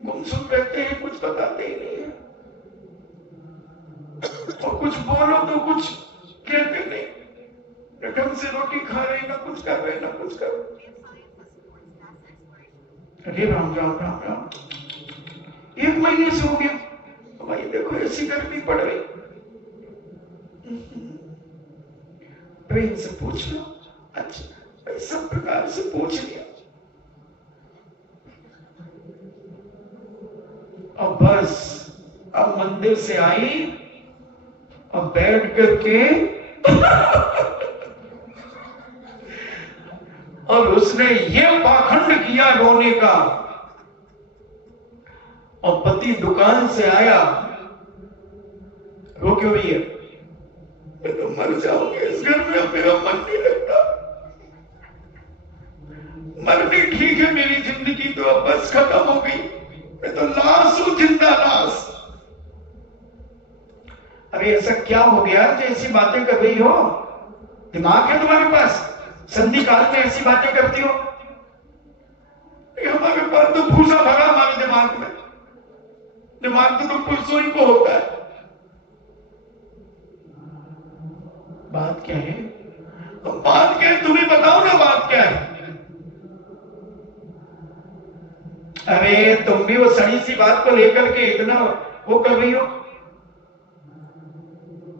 गुमसुम रहते हैं, कुछ बताते ही नहीं है। और कुछ बोलो तो कुछ कहते नहीं, न ढंग से रोटी खा रहे, ना कुछ कर रहे, ना कुछ कर रहे। अरे राम राम राम राम, 1 महीने से हो गया। तो भाई देखो, ऐसी गर्मी पड़ रही, प्रेम से पूछ लो। अच्छा, सब प्रकार से पूछ लिया। अब बस, अब मंदिर से आई और बैठ करके और उसने ये पाखंड किया रोने का। और पति दुकान से आया, रो क्यों रही है? मैं तो मर जाऊंगा इस घर में, मेरा मन नहीं लगता, मरनी ठीक है, मेरी जिंदगी तो अब बस खत्म हो गई, मैं तो लाश हूं, जिंदा लाश। अरे ऐसा क्या हो गया जो ऐसी बातें कर रही हो? दिमाग है तुम्हारे पास? संधि काल में ऐसी बातें करती हो? हमारे पास तो भूसा भरा हमारे दिमाग में, मानते तो पुरुषों ही को होता है। बात क्या है? तो बात क्या है तुम्हें बताओ ना, बात क्या है? अरे तुम भी वो सड़ी सी बात को लेकर के इतना वो कर रही हो।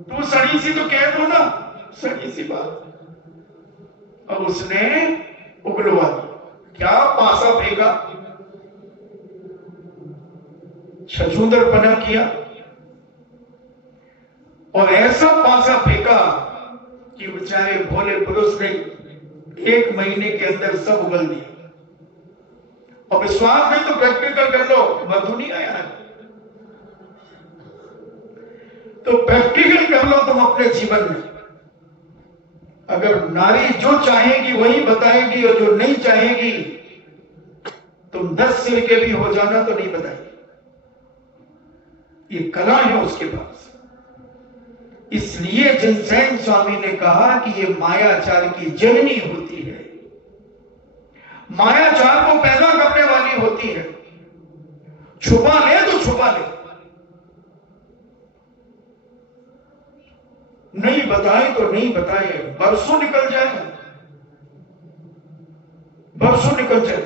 तू सड़ी सी तो कह दो ना, सड़ी सी बात। अब उसने उगलवा दी, क्या पासा फेंका, छछूंदरपना किया और ऐसा पासा फेंका कि बेचारे भोले पुरुष ने 1 महीने के अंदर सब उगल दिए। और विश्वास नहीं तो प्रैक्टिकल कर लो, मधु नहीं आया है तो प्रैक्टिकल कर लो तुम अपने जीवन में। अगर नारी जो चाहेगी वही बताएगी और जो नहीं चाहेगी तुम 10 सिर के भी हो जाना तो नहीं बताएगी। ये कला है उसके पास। इसलिए जिनसेन स्वामी ने कहा कि ये मायाचार की जननी होती है, मायाचार को पैदा करने वाली होती है। छुपा ले तो छुपा ले, नहीं बताए तो नहीं बताए, बरसों निकल जाए, बरसों निकल जाए।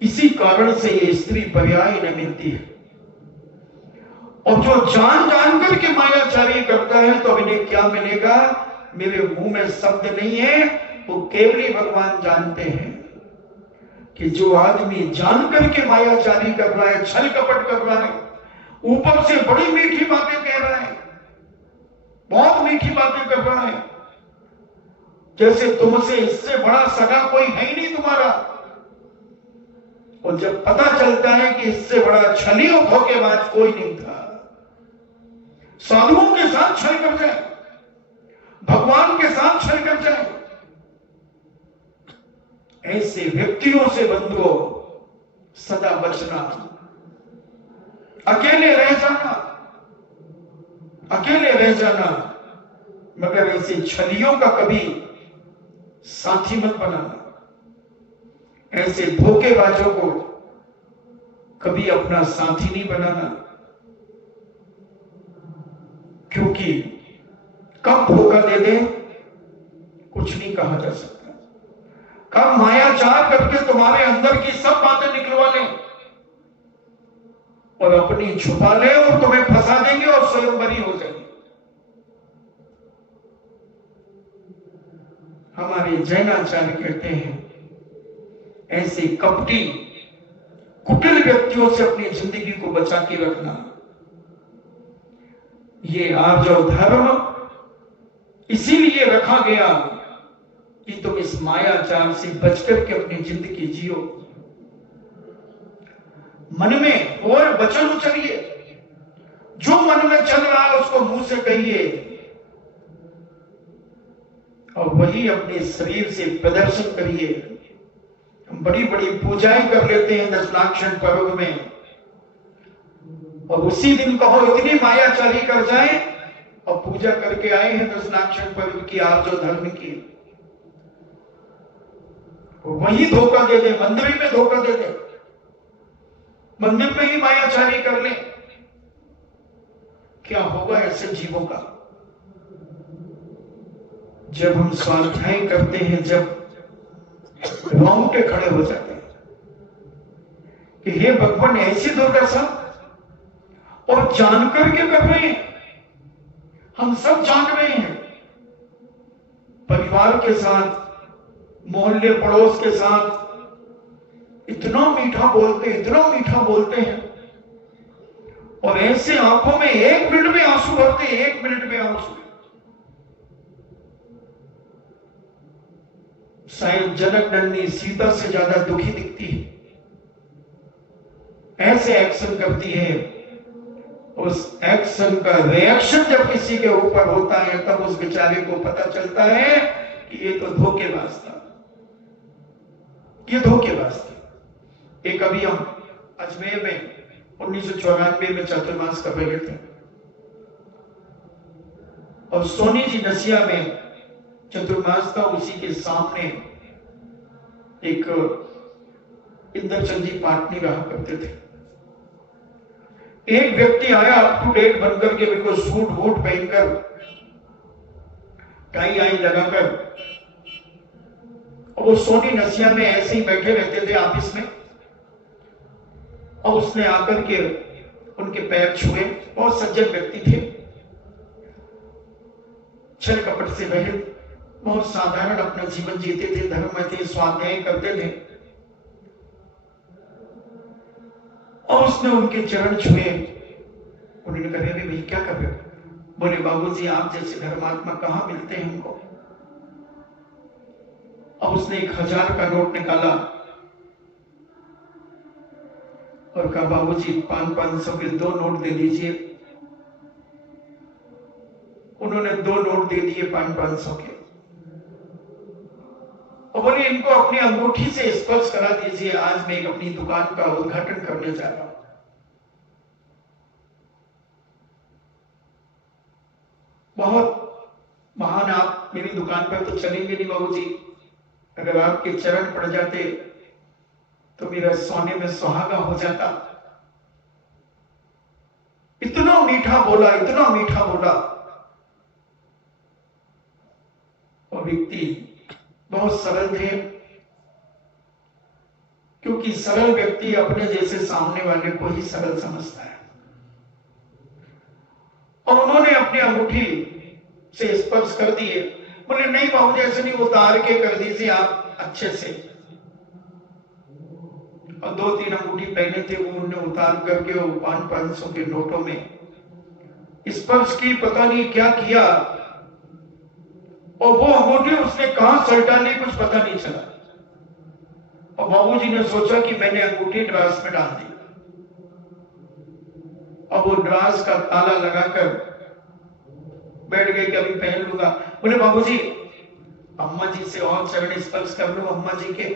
इसी कारण से ये स्त्री पर्याय न मिलती है। और जो जान जानकर के मायाचारी करता है तो इन्हें क्या मिलेगा? मेरे मुंह में शब्द नहीं है, वो केवल ही भगवान जानते हैं कि जो आदमी जानकर के मायाचारी कर रहा है, छल कपट कर रहा है, ऊपर से बड़ी मीठी बातें कह रहा है, बहुत मीठी बातें कर रहा है, जैसे तुमसे इससे बड़ा सगा कोई है ही नहीं तुम्हारा। और जब पता चलता है कि इससे बड़ा छली और धोखेबाज कोई नहीं था, साधुओं के साथ छल कर जाए, भगवान के साथ छल कर जाए, ऐसे व्यक्तियों से बंधुओं सदा बचना, अकेले रह जाना, अकेले रह जाना, मगर ऐसे छलियों का कभी साथी मत बनाना। ऐसे धोखेबाजों को कभी अपना साथी नहीं बनाना, क्योंकि कब धोखा दे दे कुछ नहीं कहा जा सकता। कब मायाचार करके तुम्हारे अंदर की सब बातें निकलवा ले और अपनी छुपा ले और तुम्हें फंसा देंगे और स्वयं बरी हो जाएंगे। हमारे जैनाचार्य कहते हैं ऐसे कपटी कुटिल व्यक्तियों से अपनी जिंदगी को बचा के रखना। ये आर्जव धर्म इसीलिए रखा गया कि तुम इस मायाचार से बचकर के अपनी जिंदगी जियो। मन में और वचन उचलिए, जो मन में चल रहा है उसको मुंह से कहिए और वही अपने शरीर से प्रदर्शन करिए। हम बड़ी बड़ी पूजाएं कर लेते हैं दशनाक्षण पर्व में, और उसी दिन कहो इतनी मायाचारी कर जाए और पूजा करके आए हैं दशनाक्षण पर्व की, आर्जव धर्म की, वही धोखा दे दे, मंदिर में धोखा दे दे, मंदिर में ही मायाचारी कर ले। क्या होगा ऐसे जीवों का? जब हम स्वाध्याय करते हैं, जब रोंगटे खड़े हो जाते हैं कि हे भगवान ऐसी दुर्दशा, और जानकर के कर रहे हैं, हम सब जान रहे हैं, परिवार के साथ, मोहल्ले पड़ोस के साथ इतना मीठा बोलते, इतना मीठा बोलते हैं, और ऐसे आंखों में 1 मिनट में आंसू भरते, 1 मिनट में आंसू। शायद जनक नंदी सीता से ज्यादा दुखी दिखती है, ऐसे एक्शन करती है। उस एक्शन का रिएक्शन जब किसी के ऊपर होता है तब उस बेचारे को पता चलता है कि ये तो धोखेबाज था, ये धोखेबाज था। एक अभी हम अजमेर में 1994 में चातुर्मास कर रहे थे, और सोनी जी नसिया में चतुर्मास था, उसी के सामने एक इंद्रचंद जी पाटनी रहा करते थे। एक व्यक्ति आया अप टू डेट बनकर के, बिल्कुल सूट वूट पहनकर, टाई आई लगाकर, और वो सोनी नसिया में ऐसे ही बैठे रहते थे ऑफिस में। और उसने आकर के उनके पैर छुए। बहुत सज्जन व्यक्ति थे, छल कपट से रहित, बहुत साधारण अपना जीवन जीते थे, धर्म में थे, स्वाध्याय करते थे। और उसने उनके चरण छुए। उन्होंने कहा, अरे भाई क्या कर रहे हो? बोले, बाबूजी आप जैसे धर्मात्मा कहां मिलते हैं हमको। और उसने 1000 का नोट निकाला और कहा, बाबूजी 500 के 2 नोट दे दीजिए। उन्होंने 2 नोट दे दिए 500 के, और बोले, इनको अपनी अंगूठी से स्पर्श करा दीजिए, आज मैं अपनी दुकान का उद्घाटन करने जा रहा हूं। बहुत महान, आप मेरी दुकान पर तो चलेंगे नहीं बाबूजी, अगर आपके चरण पड़ जाते तो मेरा सोने में सुहागा हो जाता। इतना मीठा बोला, इतना मीठा बोला। और व्यक्ति बहुत सरल थे, क्योंकि सरल व्यक्ति अपने जैसे सामने वाले को ही सरल समझता है। और उन्होंने अपनी अंगूठी से स्पर्श कर दिए। बोले, नहीं बाबूजी ऐसे नहीं, उतार के कर दीजिए आप अच्छे से। और 2-3 अंगूठी पहने थे, वो उन्होंने उतार करके वो 500 के नोटों में स्पर्श की, पता नहीं क्या किया। और वो अंगूठी उसने कहां सल्टा ली कुछ पता नहीं चला। और बाबूजी ने सोचा कि मैंने अंगूठी ड्रास में डाल दी। और वो ड्रास का ताला लगाकर बैठ गए कि अभी पहन लूंगा। बोले, बाबूजी अम्मा जी से और चरण स्पर्श कर लो अम्मा जी के।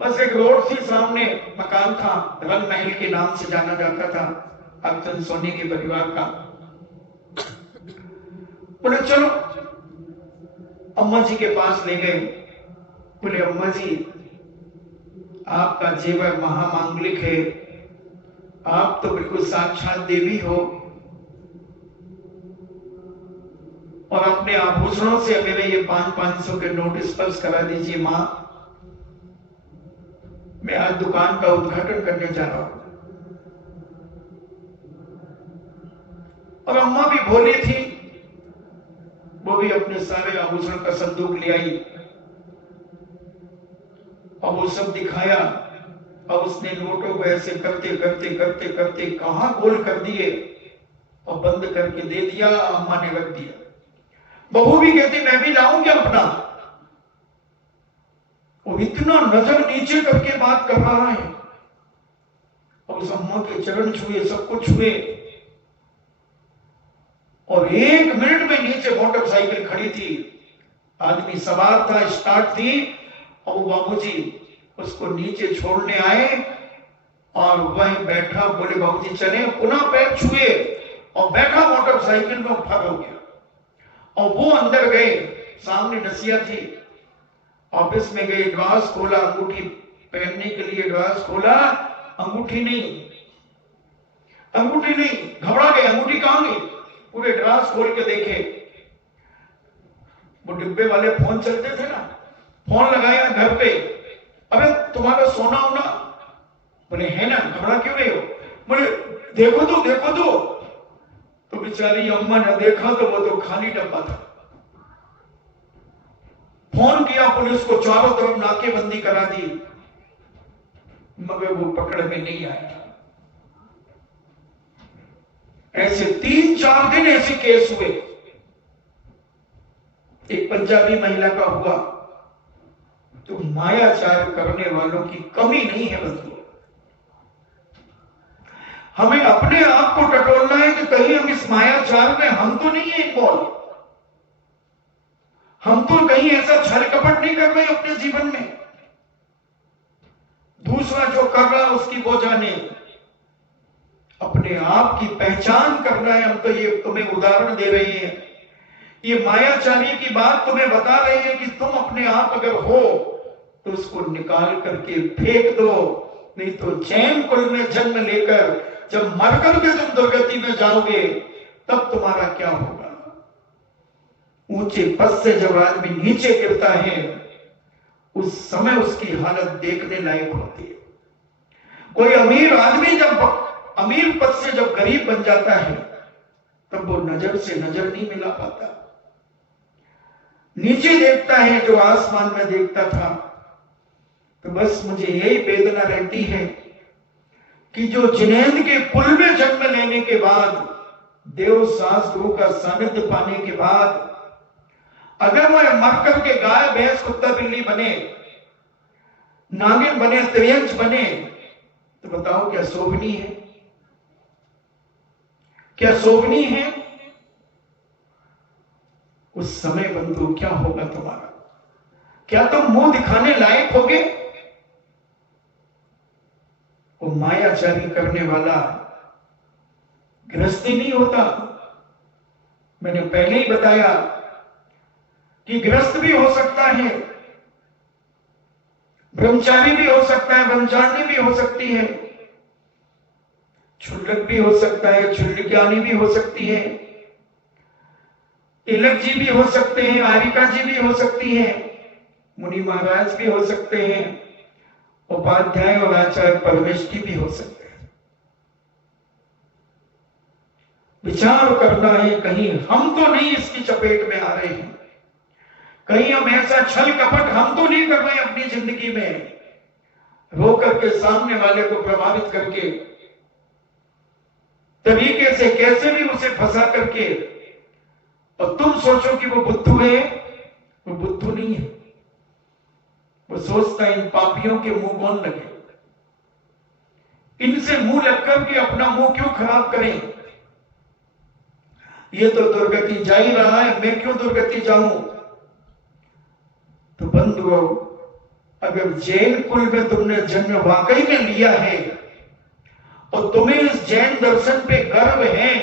बस एक रोड थी सामने, मकान था, रंग महल के नाम से जाना जाता था, अक्सर सोनी के परिवार का। बोले, चलो अम्मा जी के पास ले गए। बोले, अम्मा जी आपका जेवर महामांगलिक है, आप तो बिल्कुल साक्षात देवी हो, और अपने आभूषणों से मेरे ये 500 के नोट स्पर्श करा दीजिए मां, मैं आज दुकान का उद्घाटन करने जा रहा हूं। और अम्मा भी भोली थी, वो भी अपने सारे आभूषण का संदूक ले आई और वो सब दिखाया। और उसने नोटों को ऐसे करते करते करते करते कहां गोल कर दिए और बंद करके दे दिया। अम्मा ने रख दिया। बहू भी कहती, मैं भी लाऊं क्या अपना? वो इतना नजर नीचे करके बात कर रहा है। और उस अम्मा के चरण छुए, सब कुछ छुए, और 1 मिनट में नीचे मोटरसाइकिल खड़ी थी, आदमी सवार था, स्टार्ट थी, और वो बाबूजी उसको नीचे छोड़ने आए और वहीं बैठा। बोले, बाबूजी चले, पुनः पैर छुए और बैठा मोटरसाइकिल में, फर हो गया। और वो अंदर गए, सामने नसिया थी, ऑफिस में गए, ड्रास खोला, अंगूठी पहनने के लिए ड्रास खोला, अंगूठी नहीं, अंगूठी नहीं, घबरा गए, अंगूठी कहां गई? पूरे ड्रास खोल के देखे, वो डिब्बे वाले फोन चलते थे ना, फोन लगाया घर पे, अरे तुम्हारा सोना होना? बोले, है ना, घबरा क्यों रहे हो? बोले, देखो तो, देखो तो बेचारी अम्मा ने देखा तो वो तो खाली डब्बा था। फोन किया पुलिस को, चारों तरफ नाकेबंदी करा दी, मगर वो पकड़ में नहीं आया। ऐसे 3-4 दिन ऐसे केस हुए। एक पंजाबी महिला का हुआ। तो मायाचार करने वालों की कमी नहीं है बंधुओं। हमें अपने आप को टटोलना है कि कहीं हम इस मायाचार में, हम तो नहीं है इन्वॉल्व, हम तो कहीं ऐसा छल कपट नहीं कर रहे अपने जीवन में। दूसरा जो कर रहा है उसकी वो जाने, अपने आप की पहचान करना है। हम तो ये तुम्हें उदाहरण दे रहे हैं, ये मायाचारी की बात तुम्हें बता रही है कि तुम अपने आप अगर हो तो उसको निकाल करके फेंक दो, नहीं तो जैन कुल में जन्म लेकर जब मर करके तुम दुर्गति में जाओगे तब तुम्हारा क्या होगा। ऊंचे पद से जब आदमी नीचे गिरता है उस समय उसकी हालत देखने लायक होती है। कोई अमीर आदमी जब अमीर पद से जब गरीब बन जाता है तब वो नजर से नजर नहीं मिला पाता, नीचे देखता है जो आसमान में देखता था। तो बस मुझे यही वेदना रहती है कि जो जिनेंद्र के कुल में जन्म लेने के बाद, देव सास गुरु का सानिध्य पाने के बाद अगर वह मर करके गाय भैंस कुत्ता बिल्ली बने, नागिन बने, त्रियंश बने, तो बताओ क्या शोभनी है? क्या शोभनी है? उस समय बंधु क्या होगा तुम्हारा? क्या तुम मुंह दिखाने लायक होगे? वो मायाचारी करने वाला गृहस्थी नहीं होता। मैंने पहले ही बताया कि गृहस्थ भी हो सकता है, ब्रह्मचारी भी हो सकता है, ब्रह्मचारिणी भी हो सकती है, क्षुल्लक भी हो सकता है, क्षुल्लज्ञानी भी हो सकती है, तिलक जी भी हो सकते हैं, आरिका जी भी हो सकती है, मुनि महाराज भी हो सकते हैं, उपाध्याय और आचार्य परमेष्ठी भी हो सकते हैं। विचार करना है कहीं हम तो नहीं इसकी चपेट में आ रहे हैं, कहीं हम ऐसा छल कपट हम तो नहीं कर रहे अपनी जिंदगी में, रो करके सामने वाले को प्रभावित करके तरीके से कैसे भी उसे फंसा करके, और तुम सोचो कि वो बुद्धू है। वो बुद्धू नहीं है, वो सोचता है इन पापियों के मुंह कौन लगे, इनसे मुंह लगकर के अपना मुंह क्यों खराब करें, ये तो दुर्गति जा ही रहा है, मैं क्यों दुर्गति जाऊं। तो बंधुओं, अगर जैन कुल में तुमने जन्म वाकई में लिया है और तुम्हें इस जैन दर्शन पे गर्व है,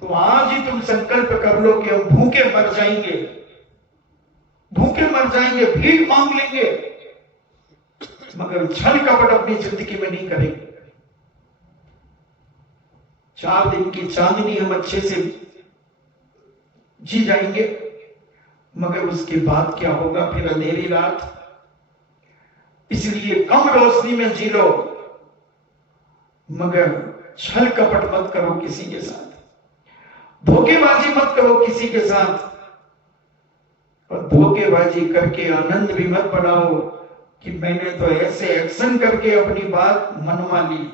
तो आज ही तुम संकल्प कर लो कि हम भूखे मर जाएंगे, भूखे मर जाएंगे, भीख मांग लेंगे, मगर छल कपट अपनी जिंदगी में नहीं करेंगे। 4 दिन की चांदनी हम अच्छे से जी जाएंगे, मगर उसके बाद क्या होगा? फिर अंधेरी रात। इसलिए कम रोशनी में जी लो, मगर छल कपट मत करो किसी के साथ, धोखेबाजी मत करो किसी के साथ, और धोखेबाजी करके आनंद भी मत बढ़ाओ कि मैंने तो ऐसे एक्शन करके अपनी बात मनवा ली।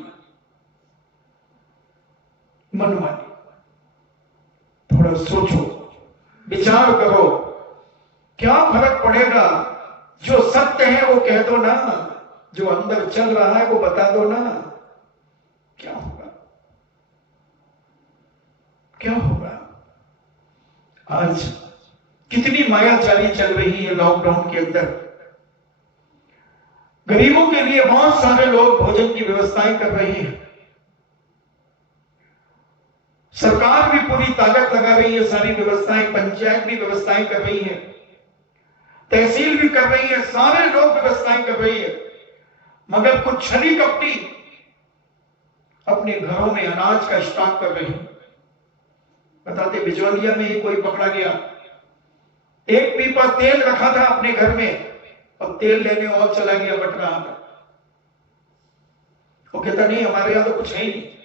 थोड़ा सोचो, विचार करो, क्या फर्क पड़ेगा? जो सत्य है वो कह दो ना, जो अंदर चल रहा है वो बता दो ना, क्या होगा? क्या होगा? आज कितनी मायाचारी चल रही है लॉकडाउन के अंदर। गरीबों के लिए बहुत सारे लोग भोजन की व्यवस्थाएं कर रहे हैं, सरकार भी पूरी ताकत लगा रही है, सारी व्यवस्थाएं, पंचायत भी व्यवस्थाएं कर रही है, तहसील भी कर रही है, सारे लोग व्यवस्थाएं कर रही है, मगर कुछ छली कपटी अपने घरों में अनाज का स्टॉक कर रहे हैं। बताते बिजौलिया में ही कोई पकड़ा गया, एक पीपा तेल रखा था अपने घर में और तेल लेने और चला गया बटरा में। वो कहता नहीं हमारे यहां तो कुछ है ही नहीं।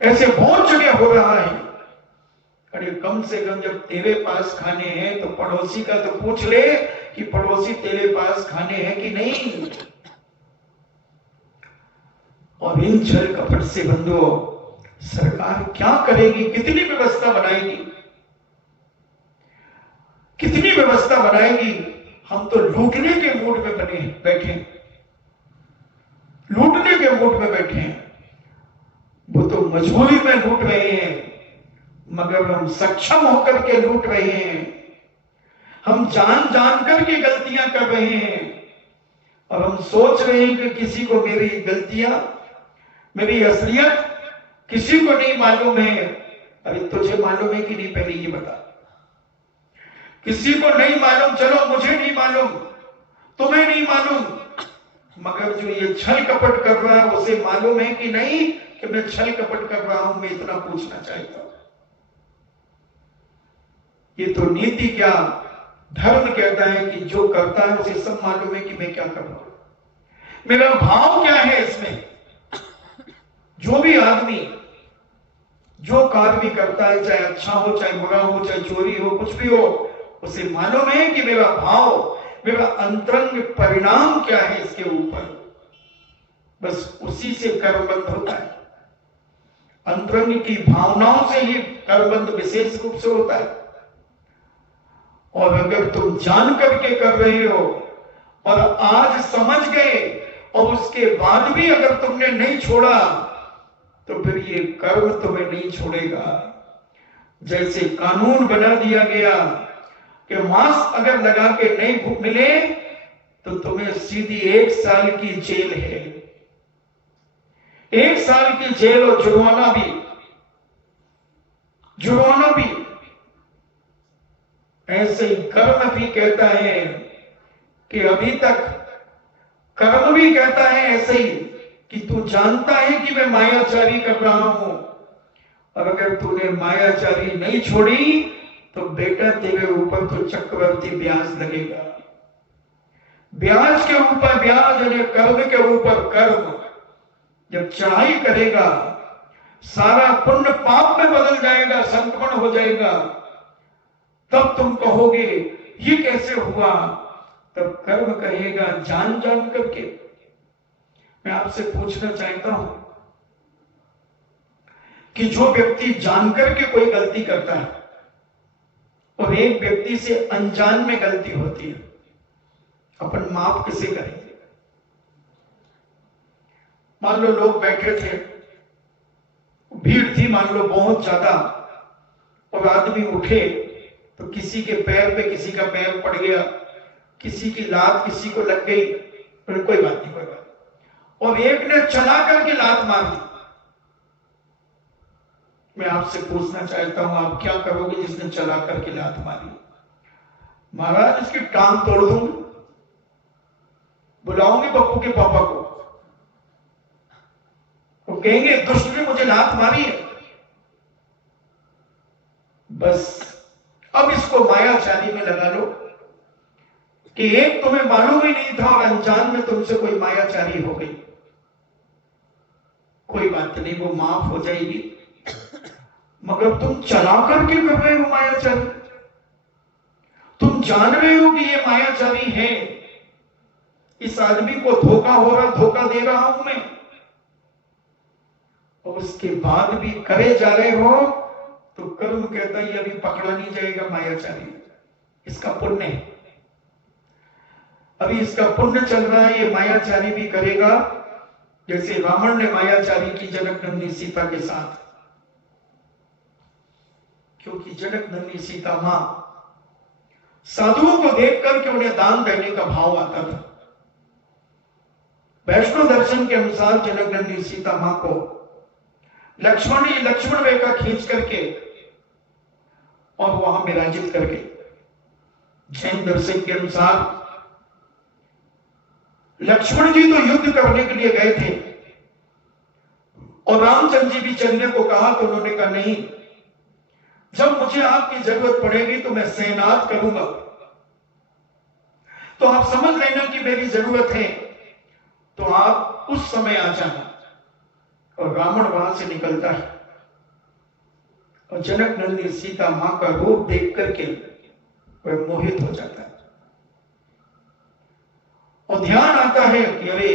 ऐसे बहुत जगह हो रहा है। अरे कम से कम जब तेरे पास खाने हैं तो पड़ोसी का तो पूछ ले कि पड़ोसी तेरे पास खाने हैं कि नहीं। और इन छल कपट से बंधुओं सरकार क्या करेगी? कितनी व्यवस्था बनाएगी, कितनी व्यवस्था बनाएगी? हम तो लूटने के मूड में बने बैठे, लूटने के मूड में बैठे हैं। वो तो मजबूरी में लूट रहे हैं, मगर हम सक्षम होकर के लूट रहे हैं। हम जान जान करके गलतियां कर रहे हैं और हम सोच रहे हैं कि किसी को मेरी गलतियां, मेरी असलियत किसी को नहीं मालूम है। अरे तुझे मालूम है कि नहीं, पहले ये बता। किसी को नहीं मालूम, चलो मुझे नहीं मालूम, तुम्हें नहीं मालूम, मगर जो ये छल कपट कर रहा है उसे मालूम है कि नहीं कि मैं छल कपट कर रहा हूं। मैं इतना पूछना चाहता हूं, ये तो नीति क्या धर्म कहता है कि जो करता है उसे सब मालूम है कि मैं क्या कर रहा हूं, मेरा भाव क्या है इसमें। जो भी आदमी जो कार्य भी करता है, चाहे अच्छा हो चाहे बुरा हो, चाहे चोरी हो, कुछ भी हो, उसे मालूम है कि मेरा भाव, मेरा अंतरंग परिणाम क्या है इसके ऊपर। बस उसी से कर्मबंध होता है। अंतरंग की भावनाओं से ही कर्मबंध विशेष रूप से होता है। और अगर तुम जान करके कर रहे हो और आज समझ गए और उसके बाद भी अगर तुमने नहीं छोड़ा, तो फिर ये कर्म तुम्हें नहीं छोड़ेगा। जैसे कानून बना दिया गया कि मास्क अगर लगा के नहीं मिले तो तुम्हें सीधी 1 साल की जेल है, 1 साल की जेल और जुर्माना भी। ऐसे ही कर्म भी कहता है कि अभी तक कर्म भी कहता है ऐसे ही कि तू जानता है कि मैं मायाचारी कर रहा हूं, और अगर तूने मायाचारी नहीं छोड़ी तो बेटा तेरे ऊपर तो चक्रवर्ती ब्याज लगेगा। ब्याज के ऊपर ब्याज, यानी कर्म के ऊपर कर्म। जब चढ़ाई करेगा सारा पुण्य पाप में बदल जाएगा, संक्रमण हो जाएगा, तब तुम कहोगे ये कैसे हुआ। तब कर्म कहेगा जान जान करके। मैं आपसे पूछना चाहता हूं कि जो व्यक्ति जानकर के कोई गलती करता है और एक व्यक्ति से अनजान में गलती होती है, अपन माफ किसे करेंगे। मान लो लोग बैठे थे, भीड़ थी मान लो बहुत ज्यादा, और आदमी उठे तो किसी के पैर पे किसी का पैर पड़ गया, किसी की लात किसी को लग गई, कोई बात नहीं, कोई बात। और एक ने चला करके लात मार दी। मैं आपसे पूछना चाहता हूं आप क्या करोगे जिसने चला करके लात मारी। महाराज इसकी टांग तोड़ दूंगी, बुलाऊंगे पप्पू के पापा को, वो कहेंगे दुष्ट ने मुझे लात मारी है। बस अब इसको मायाचारी में लगा लो कि एक तुम्हें मालूम ही नहीं था और अनजान में तुमसे कोई मायाचारी हो गई। कोई बात नहीं, वो माफ हो जाएगी, मगर तुम चला करके कर रहे हो मायाचारी। तुम जान रहे हो कि ये मायाचारी है, इस आदमी को धोखा हो रहा, धोखा दे रहा हूं मैं, और उसके बाद भी करे जा रहे हो, तो कर्म कहता है अभी पकड़ा नहीं जाएगा मायाचारी, इसका पुण्य है, अभी इसका पुण्य चल रहा है, ये मायाचारी भी करेगा। जैसे रावण ने मायाचारी की जनक नंदी सीता के साथ, क्योंकि जनक नंदी सीता मां साधुओं को देख करके उन्हें दान देने का भाव आता था। वैष्णव दर्शन के अनुसार जनक नंदी सीता मां को लक्ष्मण रेखा खींच करके और वहां विराजित करके, जैन दर्शन के अनुसार लक्ष्मण जी तो युद्ध करने के लिए गए थे और रामचंद्र जी भी चलने को कहा, तो उन्होंने कहा नहीं, जब मुझे आपकी जरूरत पड़ेगी तो मैं सेनात करूंगा, तो आप समझ लेना कि मेरी जरूरत है, तो आप उस समय आ जाना। और रावण वहां से निकलता है और जनक नंदी सीता मां का रूप देख करके वह मोहित हो जाता है और ध्यान आता है कि अरे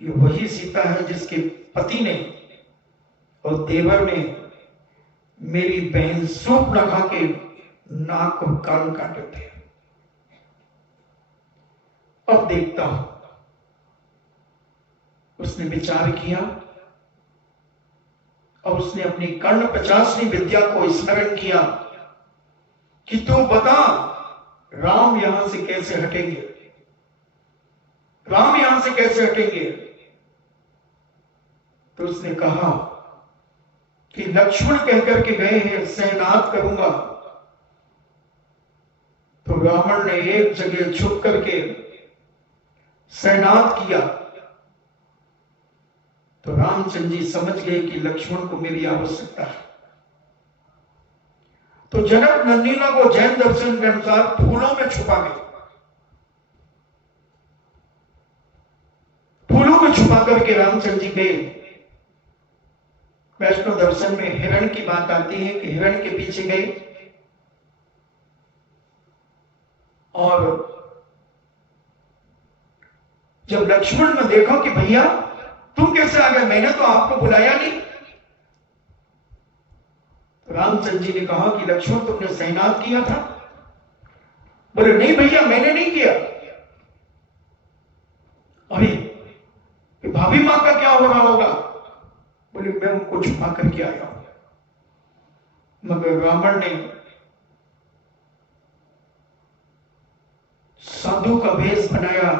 ये वही सीता है जिसके पति ने और देवर ने मेरी बहन सूप लगा के नाक और कान काटे थे। अब देखता हूं, उसने विचार किया और उसने अपनी कर्ण 50वीं विद्या को स्मरण किया कि तू बता राम यहां से कैसे हटेंगे, राम यहां से कैसे हटेंगे। तो उसने कहा कि लक्ष्मण कहकर के गए हैं सेनात करूंगा, रावण ने एक जगह छुप करके सहनाद किया तो रामचंद्र जी समझ गए कि लक्ष्मण को मेरी आवश्यकता है। तो जनक नंदिना को जैन दर्शन के अनुसार फूलों में छुपा गए, फूलों में छुपा करके रामचंद्र जी गए। वैष्णव दर्शन में हिरण की बात आती है कि हिरण के पीछे गए और जब लक्ष्मण ने देखा कि भैया तुम कैसे आ गए, मैंने तो आपको बुलाया नहीं। तो रामचंद्र जी ने कहा कि लक्ष्मण तुमने सहनाद किया था? बोले नहीं भैया मैंने नहीं किया। अरे भाभी मां का क्या हो रहा होगा? बोले मैं उनको छुपा करके आया हूं। मगर रावण ने साधु का भेष बनाया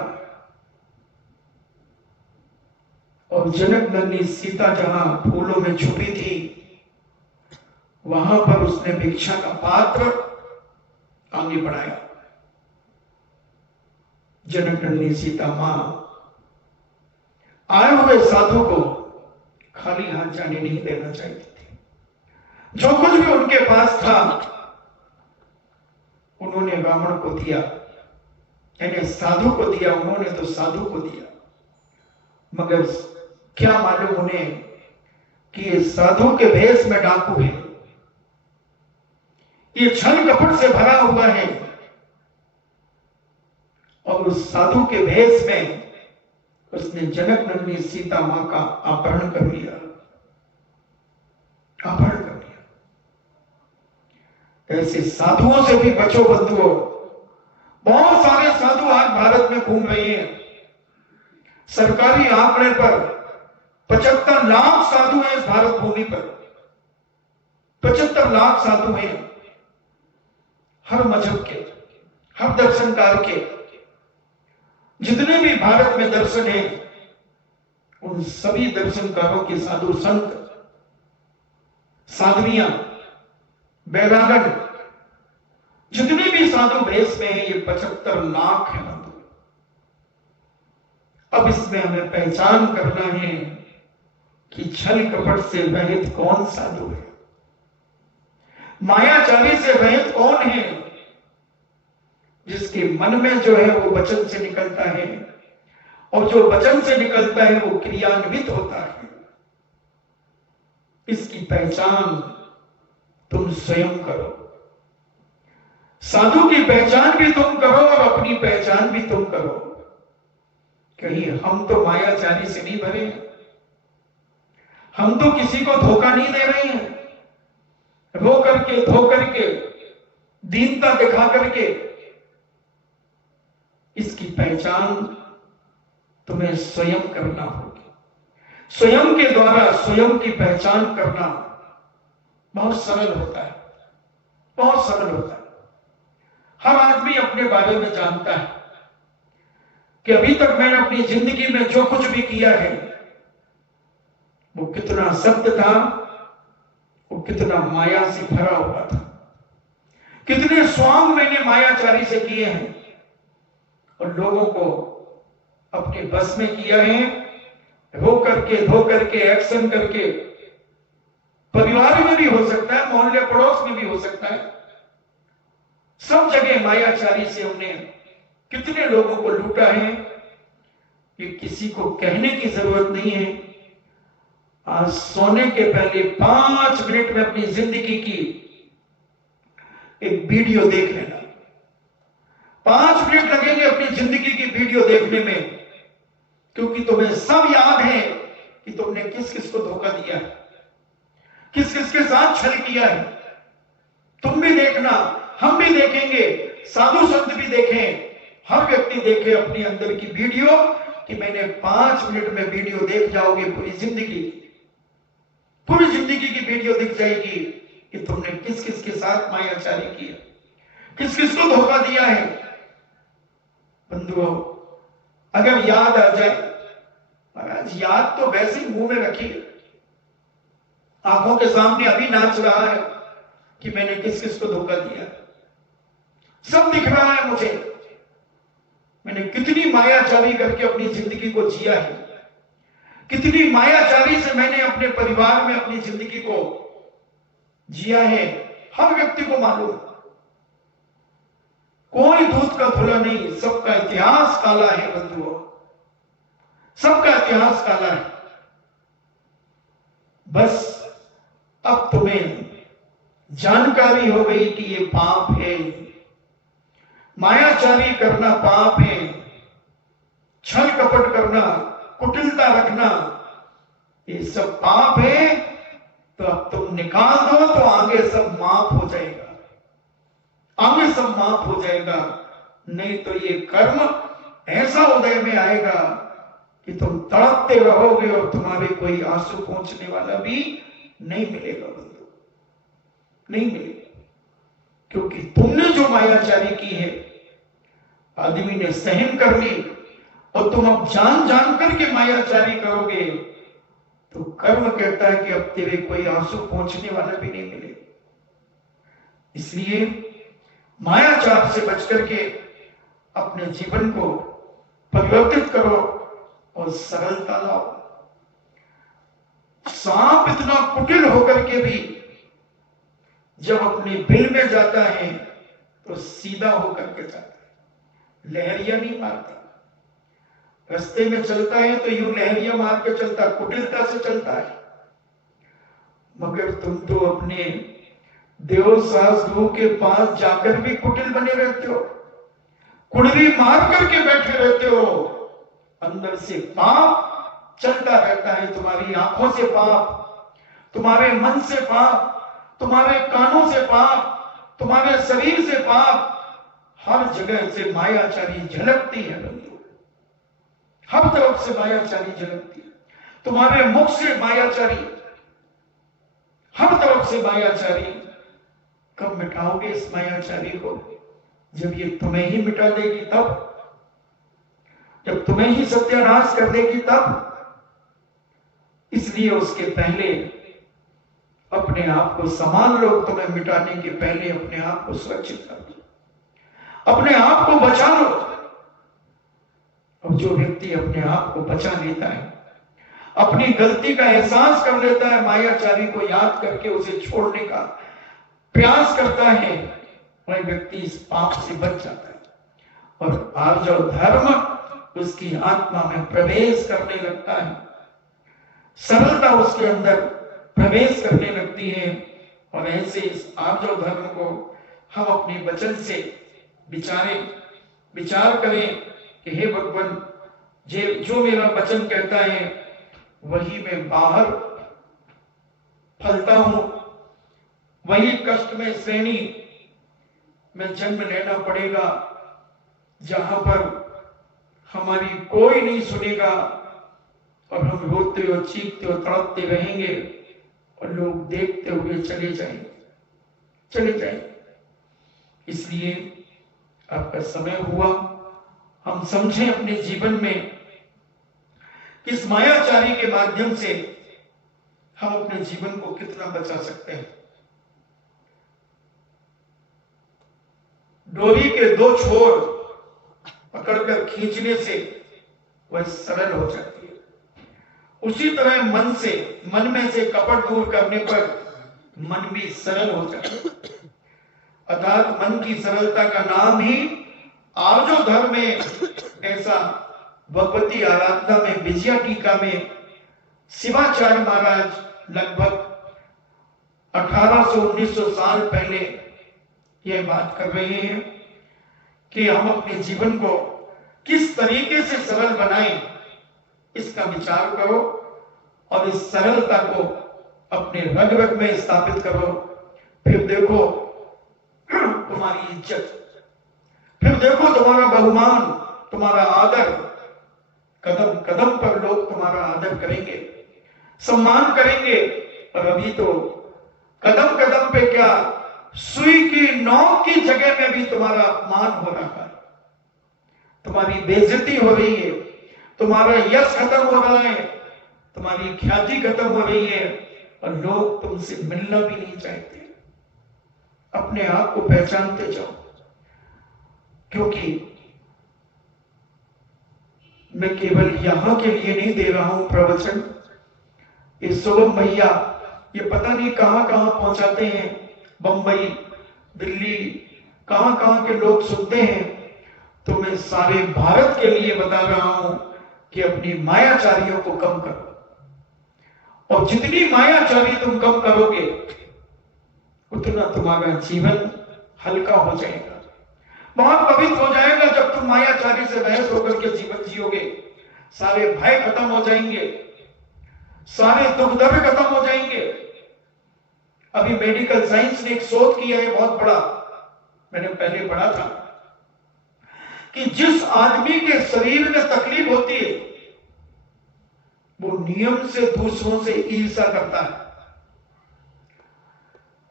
और जनक नंदी सीता जहां फूलों में छुपी थी वहां पर उसने भिक्षा का पात्र आगे बढ़ाया। जनक नंदी सीता मां आए हुए साधु को खाली हाथ जाने नहीं देना चाहती थी। जो कुछ भी उनके पास था उन्होंने रावण को दिया, यानी साधु को दिया। उन्होंने तो साधु को दिया, मगर क्या मालूम उन्हें कि ये साधु के भेष में डाकू है, ये छल कपट से भरा हुआ है। और उस साधु के भेष में उसने जनक नंदिनी सीता मां का अपहरण कर लिया, अपहरण कर लिया। ऐसे साधुओं से भी बचो बंधुओं। बहुत सारे साधु आज भारत में घूम रहे हैं। सरकारी आंकड़े पर 75 लाख साधु हैं इस भारत भूमि पर। 75 लाख साधु हैं, हर मजहब के, हर दर्शनकार के। जितने भी भारत में दर्शन हैं उन सभी दर्शनकारों के साधु संत साधवियां बैरागण जितने भी साधु भेष में हैं ये 75 लाख है बंधु। अब इसमें हमें पहचान करना है कि छल कपट से रहित कौन साधु है, मायाचारी से रहित कौन है, जिसके मन में जो है वो वचन से निकलता है और जो वचन से निकलता है वो क्रियान्वित होता है। इसकी पहचान तुम स्वयं करो। साधु की पहचान भी तुम करो और अपनी पहचान भी तुम करो। कहीं हम तो मायाचारी से नहीं भरे हैं, हम तो किसी को धोखा नहीं दे रहे हैं। रो करके धो करके दीनता दिखा करके, इसकी पहचान तुम्हें स्वयं करना होगी। स्वयं के द्वारा स्वयं की पहचान करना बहुत सरल होता है, बहुत सरल होता है। हर आदमी अपने बारे में जानता है कि अभी तक मैंने अपनी जिंदगी में जो कुछ भी किया है वो कितना सत्य था, वो कितना माया से भरा हुआ था। कितने स्वांग मैंने मायाचारी से किए हैं और लोगों को अपने बस में किया है। रो करके धो करके एक्शन करके, परिवार में भी हो सकता है, मोहल्ले पड़ोस में भी हो सकता है, सब जगह मायाचारी से हमने कितने लोगों को लूटा है, ये किसी को कहने की जरूरत नहीं है। आज सोने के पहले 5 मिनट में अपनी जिंदगी की एक वीडियो देख लेना। 5 मिनट लगेंगे अपनी जिंदगी की वीडियो देखने में, क्योंकि तुम्हें सब याद है कि तुमने किस किस को धोखा दिया है, किस किस के साथ छल किया है। तुम भी देखना, हम भी देखेंगे, साधु संत भी देखें, हर व्यक्ति देखे अपने अंदर की वीडियो कि मैंने 5 मिनट में वीडियो देख जाओगे, पूरी जिंदगी की वीडियो दिख जाएगी कि तुमने किस किस के साथ मायाचारी किया, किस किस को धोखा दिया है। बंधुओं, अगर याद आ जाए, महाराज याद तो वैसे ही मुंह में रखिए, आंखों के सामने अभी नाच रहा है कि मैंने किस किस को धोखा दिया। सब दिख रहा है मुझे, मैंने कितनी मायाचारी करके अपनी जिंदगी को जिया है, कितनी मायाचारी से मैंने अपने परिवार में अपनी जिंदगी को जिया है, हर व्यक्ति को मालूम। कोई दूध का धुला नहीं, सबका इतिहास काला है बंधुओं, सबका इतिहास काला है। बस अब तुम्हें जानकारी हो गई कि ये पाप है, मायाचारी करना पाप है, छल कपट करना, कुटिलता रखना, ये सब पाप है। तो अब तुम निकाल दो तो आगे सब माफ हो जाएगा, आगे सब माफ हो जाएगा। नहीं तो ये कर्म ऐसा उदय में आएगा कि तुम तड़पते रहोगे और तुम्हारे कोई आंसू पहुंचने वाला भी नहीं मिलेगा बंधु, नहीं मिलेगा। क्योंकि तुमने जो मायाचारी की है, आदमी ने सहन कर ली, और तुम अब जान जान करके मायाचारी करोगे तो कर्म कहता है कि अब तेरे कोई आंसू पहुंचने वाला भी नहीं मिले। इसलिए मायाचार से बच करके अपने जीवन को परिवर्तित करो और सरलता लाओ। सांप इतना कुटिल होकर के भी जब अपने बिल में जाता है तो सीधा होकर के जाता है, लहरिया नहीं मारता। रास्ते में चलता है तो यूं लहरिया मार के चलता, कुटिलता से चलता है। मगर तुम तो अपने देव सासू के पास जाकर भी कुटिल बने रहते हो, कुड़वी मार करके बैठे रहते हो। अंदर से पाप चलता रहता है, तुम्हारी आंखों से पाप, तुम्हारे मन से पाप, तुम्हारे कानों से पाप, तुम्हारे शरीर से पाप, हर जगह से मायाचारी झलकती है बंधु, हर तरफ से मायाचारी झलकती है। तुम्हारे मुख से मायाचारी, हर तरफ से मायाचारी। कब मिटाओगे इस मायाचारी को? जब ये तुम्हें ही मिटा देगी तब, जब तुम्हें ही सत्यानाश कर देगी तब। इसलिए उसके पहले अपने आप को संभाल लो, तुम्हें मिटाने के पहले अपने आप को सुरक्षित कर लो, अपने आप को बचा लो। और जो व्यक्ति अपने आप को बचा लेता है, अपनी गलती का एहसास कर लेता है, मायाचारी को याद करके उसे छोड़ने का प्रयास करता है, वह व्यक्ति इस पाप से बच जाता है और आर्जव धर्म उसकी आत्मा में प्रवेश करने लगता है, सरलता उसके अंदर प्रवेश करने लगती है। और ऐसे इस आर्जव धर्म को हम अपने वचन से विचार करें कि हे भगवान, जो मेरा वचन कहता है वही मैं बाहर फलता हूं, वही कष्ट में श्रेणी में जन्म लेना पड़ेगा जहां पर हमारी कोई नहीं सुनेगा और हम रोते और चीखते और तड़पते रहेंगे और लोग देखते हुए चले जाएंगे। इसलिए आपका समय हुआ, हम समझें अपने जीवन में कि इस मायाचारी के माध्यम से हम अपने जीवन को कितना बचा सकते हैं। डोरी के दो छोर पकड़कर खींचने से वह सरल हो जाती है, उसी तरह मन में से कपट दूर करने पर मन भी सरल हो जाता है। अर्थात मन की सरलता का नाम ही आर्जव धर्म में। ऐसा भगवती आराधना में विजया टीका में शिवाचार्य महाराज लगभग 1800-1900 साल पहले यह बात कर रहे हैं कि हम अपने जीवन को किस तरीके से सरल बनाएं, इसका विचार करो और इस सरलता को अपने रग रग में स्थापित करो। फिर देखो तुम्हारी इज्जत, फिर देखो तुम्हारा बहुमान, तुम्हारा आदर, कदम कदम पर लोग तुम्हारा आदर करेंगे, सम्मान करेंगे। और अभी तो कदम कदम पे क्या, सुई की नोक की जगह में भी तुम्हारा अपमान हो रहा है, तुम्हारी बेइज्जती हो रही है, तुम्हारा यश खत्म हो रहा है, तुम्हारी ख्याति खत्म हो रही है और लोग तुमसे मिलना भी नहीं चाहते। अपने आप को पहचानते जाओ, क्योंकि मैं केवल यहां के लिए नहीं दे रहा हूं प्रवचन। ये शुभम भैया ये पता नहीं कहां कहां पहुंचाते हैं, बंबई, दिल्ली, कहां कहां के लोग सुनते हैं। तो मैं सारे भारत के लिए बता रहा हूं कि अपनी मायाचारियों को कम करो, और जितनी मायाचारी तुम कम करोगे उतना तुम्हारा जीवन हल्का हो जाएगा, बहुत पवित्र हो जाएगा। जब तुम मायाचारी से बहस होकर के जीवन जियोगे, सारे भय खत्म हो जाएंगे, सारे दुख दर्द खत्म हो जाएंगे। अभी मेडिकल साइंस ने एक शोध किया है बहुत बड़ा, मैंने पहले पढ़ा था कि जिस आदमी के शरीर में तकलीफ होती है वो नियम से दूसरों से ईर्ष्या करता है।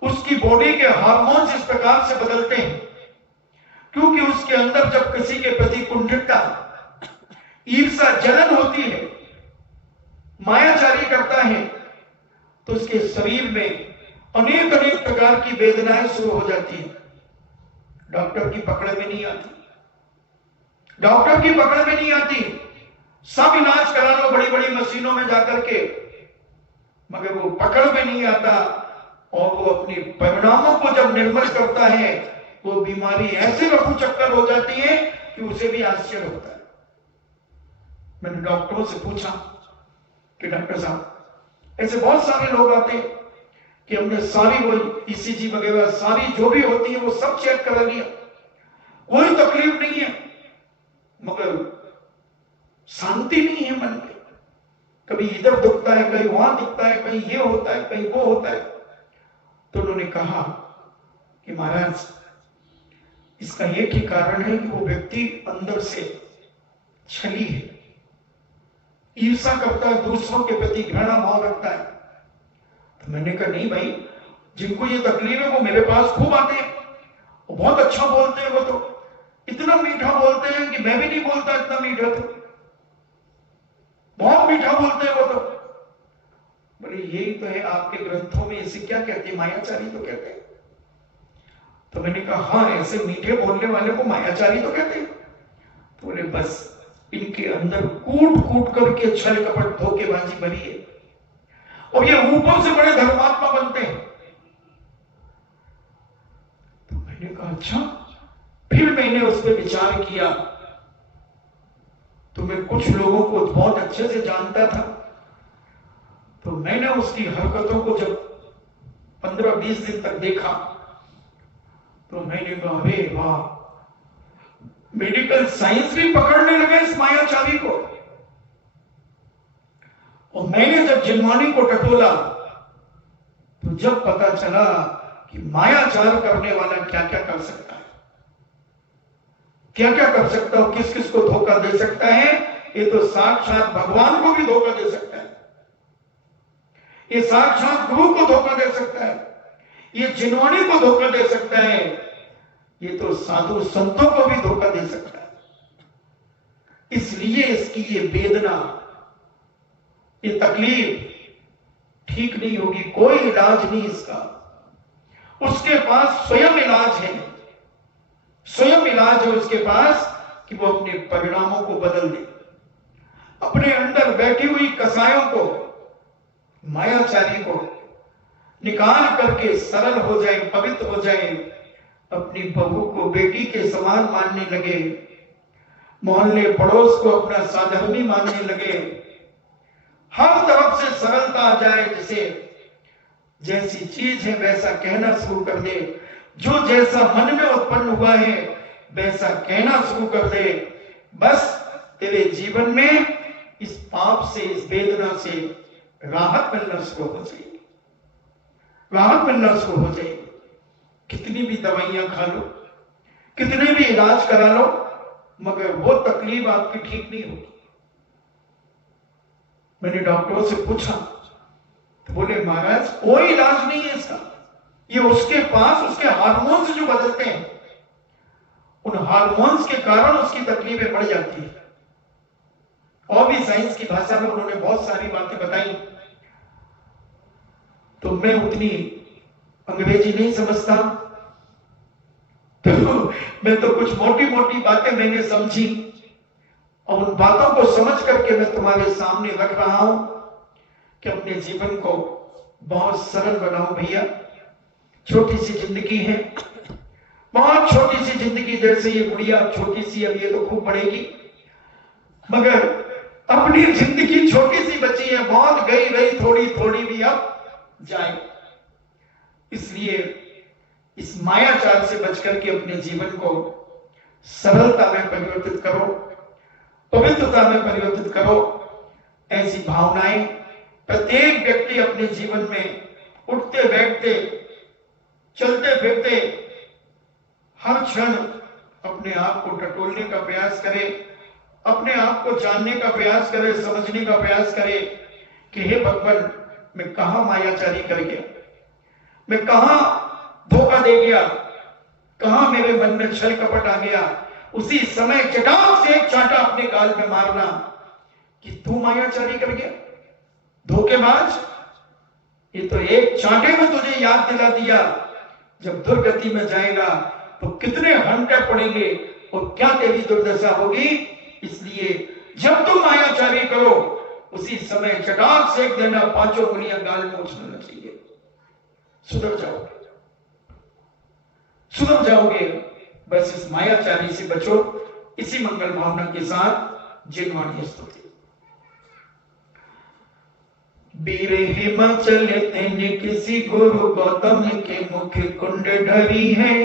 उसकी बॉडी के हार्मोन्स इस प्रकार से बदलते हैं क्योंकि उसके अंदर जब किसी के प्रति कुंठितता, ईर्ष्या, जलन होती है, मायाचारी करता है, तो उसके शरीर में अनेक अनेक प्रकार की वेदनाएं शुरू हो जाती हैं। डॉक्टर की पकड़ में नहीं आती, डॉक्टर की पकड़ में नहीं आती। सब इलाज करा लो बड़ी बड़ी मशीनों में जाकर के, मगर वो पकड़ में नहीं आता, और वो अपने परिणामों को जब निर्मल करता है वो बीमारी ऐसे रफू चक्कर हो जाती है कि उसे भी आश्चर्य होता है। मैंने डॉक्टरों से पूछा कि डॉक्टर साहब ऐसे बहुत सारे लोग आते हैं कि हमने सारी वो ईसीजी वगैरह सारी जो भी होती है वो सब चेक करा लिया, कोई तकलीफ नहीं है, मगर शांति नहीं है मन में। कभी इधर दुखता है, कहीं वहां दिखता है, कहीं ये होता है, कहीं वो होता है। तो उन्होंने कहा कि महाराज इसका एक ही कारण है कि वो व्यक्ति अंदर से छली है, ईर्ष्या करता है, दूसरों के प्रति घृणा भाव रखता है। तो मैंने कहा नहीं भाई, जिनको ये तकलीफ है वो मेरे पास खूब आते हैं, वो बहुत अच्छा बोलते हैं, वो तो इतना मीठा बोलते हैं कि मैं भी नहीं बोलता इतना मीठा, तो बहुत मीठा बोलते हैं वो तो। बोले यही तो है आपके ग्रंथों में, इसे क्या कहते हैं, मायाचारी तो कहते हैं। तो मैंने कहा हाँ, ऐसे मीठे बोलने वाले को मायाचारी तो कहते हैं। तो बोले बस इनके अंदर कूट कूट करके छल कपट धोखेबाजी भरी है, और ये ऊपर से बड़े धर्मात्मा बनते हैं। तो मैंने कहा अच्छा। फिर मैंने उस पर विचार किया, तो मैं कुछ लोगों को बहुत अच्छे से जानता था, तो मैंने उसकी हरकतों को जब 15-20 दिन तक देखा तो मैंने कहा अरे वाह, मेडिकल साइंस भी पकड़ने लगे इस मायाचारी को। और मैंने जब जिनवानी को टटोला तो जब पता चला कि मायाचार करने वाला क्या क्या कर सकता है, क्या क्या कर सकता है, किस किस को धोखा दे सकता है, ये तो साक्षात भगवान को भी धोखा दे सकता है, ये साक्षात गुरु को धोखा दे सकता है, ये जिनवानी को धोखा दे सकता है, ये तो साधु संतों को भी धोखा दे सकता है। इसलिए इसकी ये वेदना, ये तकलीफ ठीक नहीं होगी, कोई इलाज नहीं इसका। उसके पास स्वयं इलाज है, स्वयं इलाज है उसके पास कि वो अपने परिणामों को बदल दे, अपने अंदर बैठी हुई कसायों को, मायाचारी को निकाल करके सरल हो जाए, पवित्र हो जाए, अपनी बहू को बेटी के समान मानने लगे, मोहल्ले पड़ोस को अपना साधर्मी मानने लगे, हर तरफ से सरलता आ जाए, जिसे जैसी चीज है वैसा कहना शुरू कर दे, जो जैसा मन में उत्पन्न हुआ है वैसा कहना शुरू कर दे। बस तेरे जीवन में इस पाप से, इस वेदना से राहत मिलना शुरू हो जाएगी, राहत मिलना शुरू हो जाएगी। कितनी भी दवाइयां खा लो, कितने भी इलाज करा लो, मगर वो तकलीफ आपकी ठीक नहीं होगी। मैंने डॉक्टरों से पूछा तो बोले महाराज कोई इलाज नहीं है इसका, ये उसके पास उसके हार्मोन्स जो बदलते हैं, उन हार्मोन्स के कारण उसकी तकलीफें बढ़ जाती है। और भी साइंस की भाषा में उन्होंने बहुत सारी बातें बताई, तो मैं उतनी अंग्रेजी नहीं समझता, तो मैं तो कुछ मोटी मोटी बातें मैंने समझी और उन बातों को समझ करके मैं तुम्हारे सामने रख रहा हूं कि अपने जीवन को बहुत सरल बनाओ भैया। छोटी सी जिंदगी है, बहुत छोटी सी जिंदगी, जैसे ये गुड़िया छोटी सी, अब ये तो खूब बढ़ेगी, मगर अपनी जिंदगी छोटी सी बची है, बहुत गई रही, थोड़ी थोड़ी भी अब जाए। इसलिए इस मायाचार से बचकर के अपने जीवन को सरलता में परिवर्तित करो, पवित्रता में परिवर्तित करो। ऐसी भावनाएं प्रत्येक व्यक्ति अपने जीवन में उठते बैठते चलते फिरते हर क्षण अपने आप को टटोलने का प्रयास करे, अपने आप को जानने का प्रयास करे, समझने का प्रयास करे कि हे भगवान, मैं कहां मायाचारी कर गया, मैं कहां धोखा दे गया, कहां मेरे मन में छल कपट आ गया। उसी समय चटाक से एक चांटा अपने गाल में मारना कि तू मायाचारी कर गया, धोखेबाज। ये तो एक चांटे में तुझे याद दिला दिया, जब दुर्गति में जाएगा तो कितने घंटे पड़ेंगे और क्या तेरी दुर्दशा होगी। इसलिए जब तुम मायाचारी करो उसी समय चटाक से देना, 5 उंगलियां गाल में उछलना चाहिए। सुधर जाओगे, सुधर जाओगे। बस इस मायाचारी से बचो। इसी मंगल भावना के साथ जिनवाणी स्तुति। वीर हिमाचल तेने किसी गुरु गौतम के मुख कुंड ढरी है,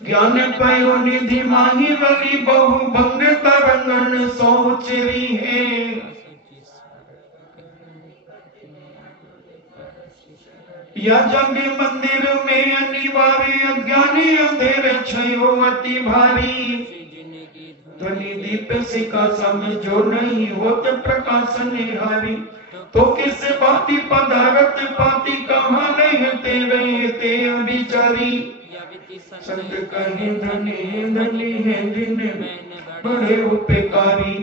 ज्ञान पायो निधि माही वली बहु भंग तरंगन सोचरी है। या जग मंदिर में अनिवार्य अज्ञानी अंधेरे छयो अति भारी, ध्वनि दीप सिका सम जो नहीं होत प्रकाश निहारी। तो किस बाती पदारथ पाती कहा नहीं तेरे ते विचारी, संत कहे धने धनी है जिन बड़े उपकारी,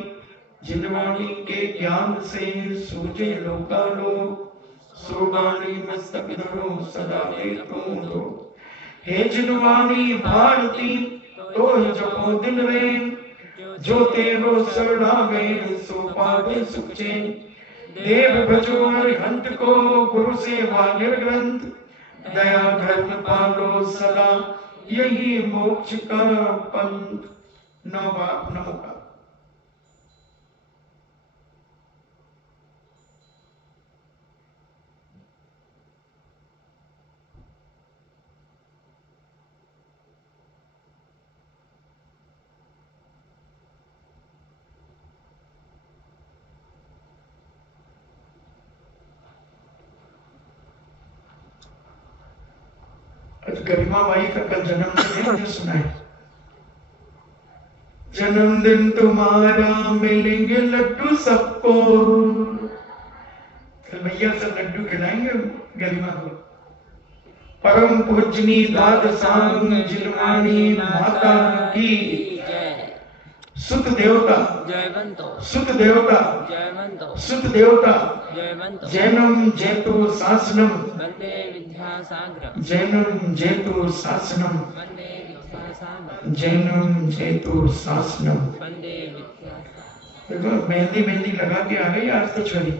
जिनवाणी के ज्ञान से सूझे लोकालो, सुबानी मस्तक धरो सदा तुम दो। हे जिनवाणी भारती तो जपो दिन रेन, जो तेरो शरणागए सो पावे सुख चैन। देव भजो हरिहंत को गुरु सेवा निर्ग्रंथ, दया धर्म पालो सदा यही मोक्ष का पंथ। नमो का गरिमा बाई का कल जन्मदिन सुनाए। जन्मदिन तुम्हारा मिलेंगे लड्डू सबको, भैया से लड्डू खिलाएंगे गरिमा को। परम पूजनी दाद सांग जिनवाणी माता की सुत देवता जयवंतो, सुत देवता जयवंतो, सुत देवता जयवंतो। जैनम जैतो शासनम वंदे विद्यासागरम, जैनम जैतो शासनम वंदे विद्यासागरम, जैनम जैतो शासनम वंदे विद्यासागरम। देखो मेहंदी मेहंदी लगा के आ गई आज तो छोरी।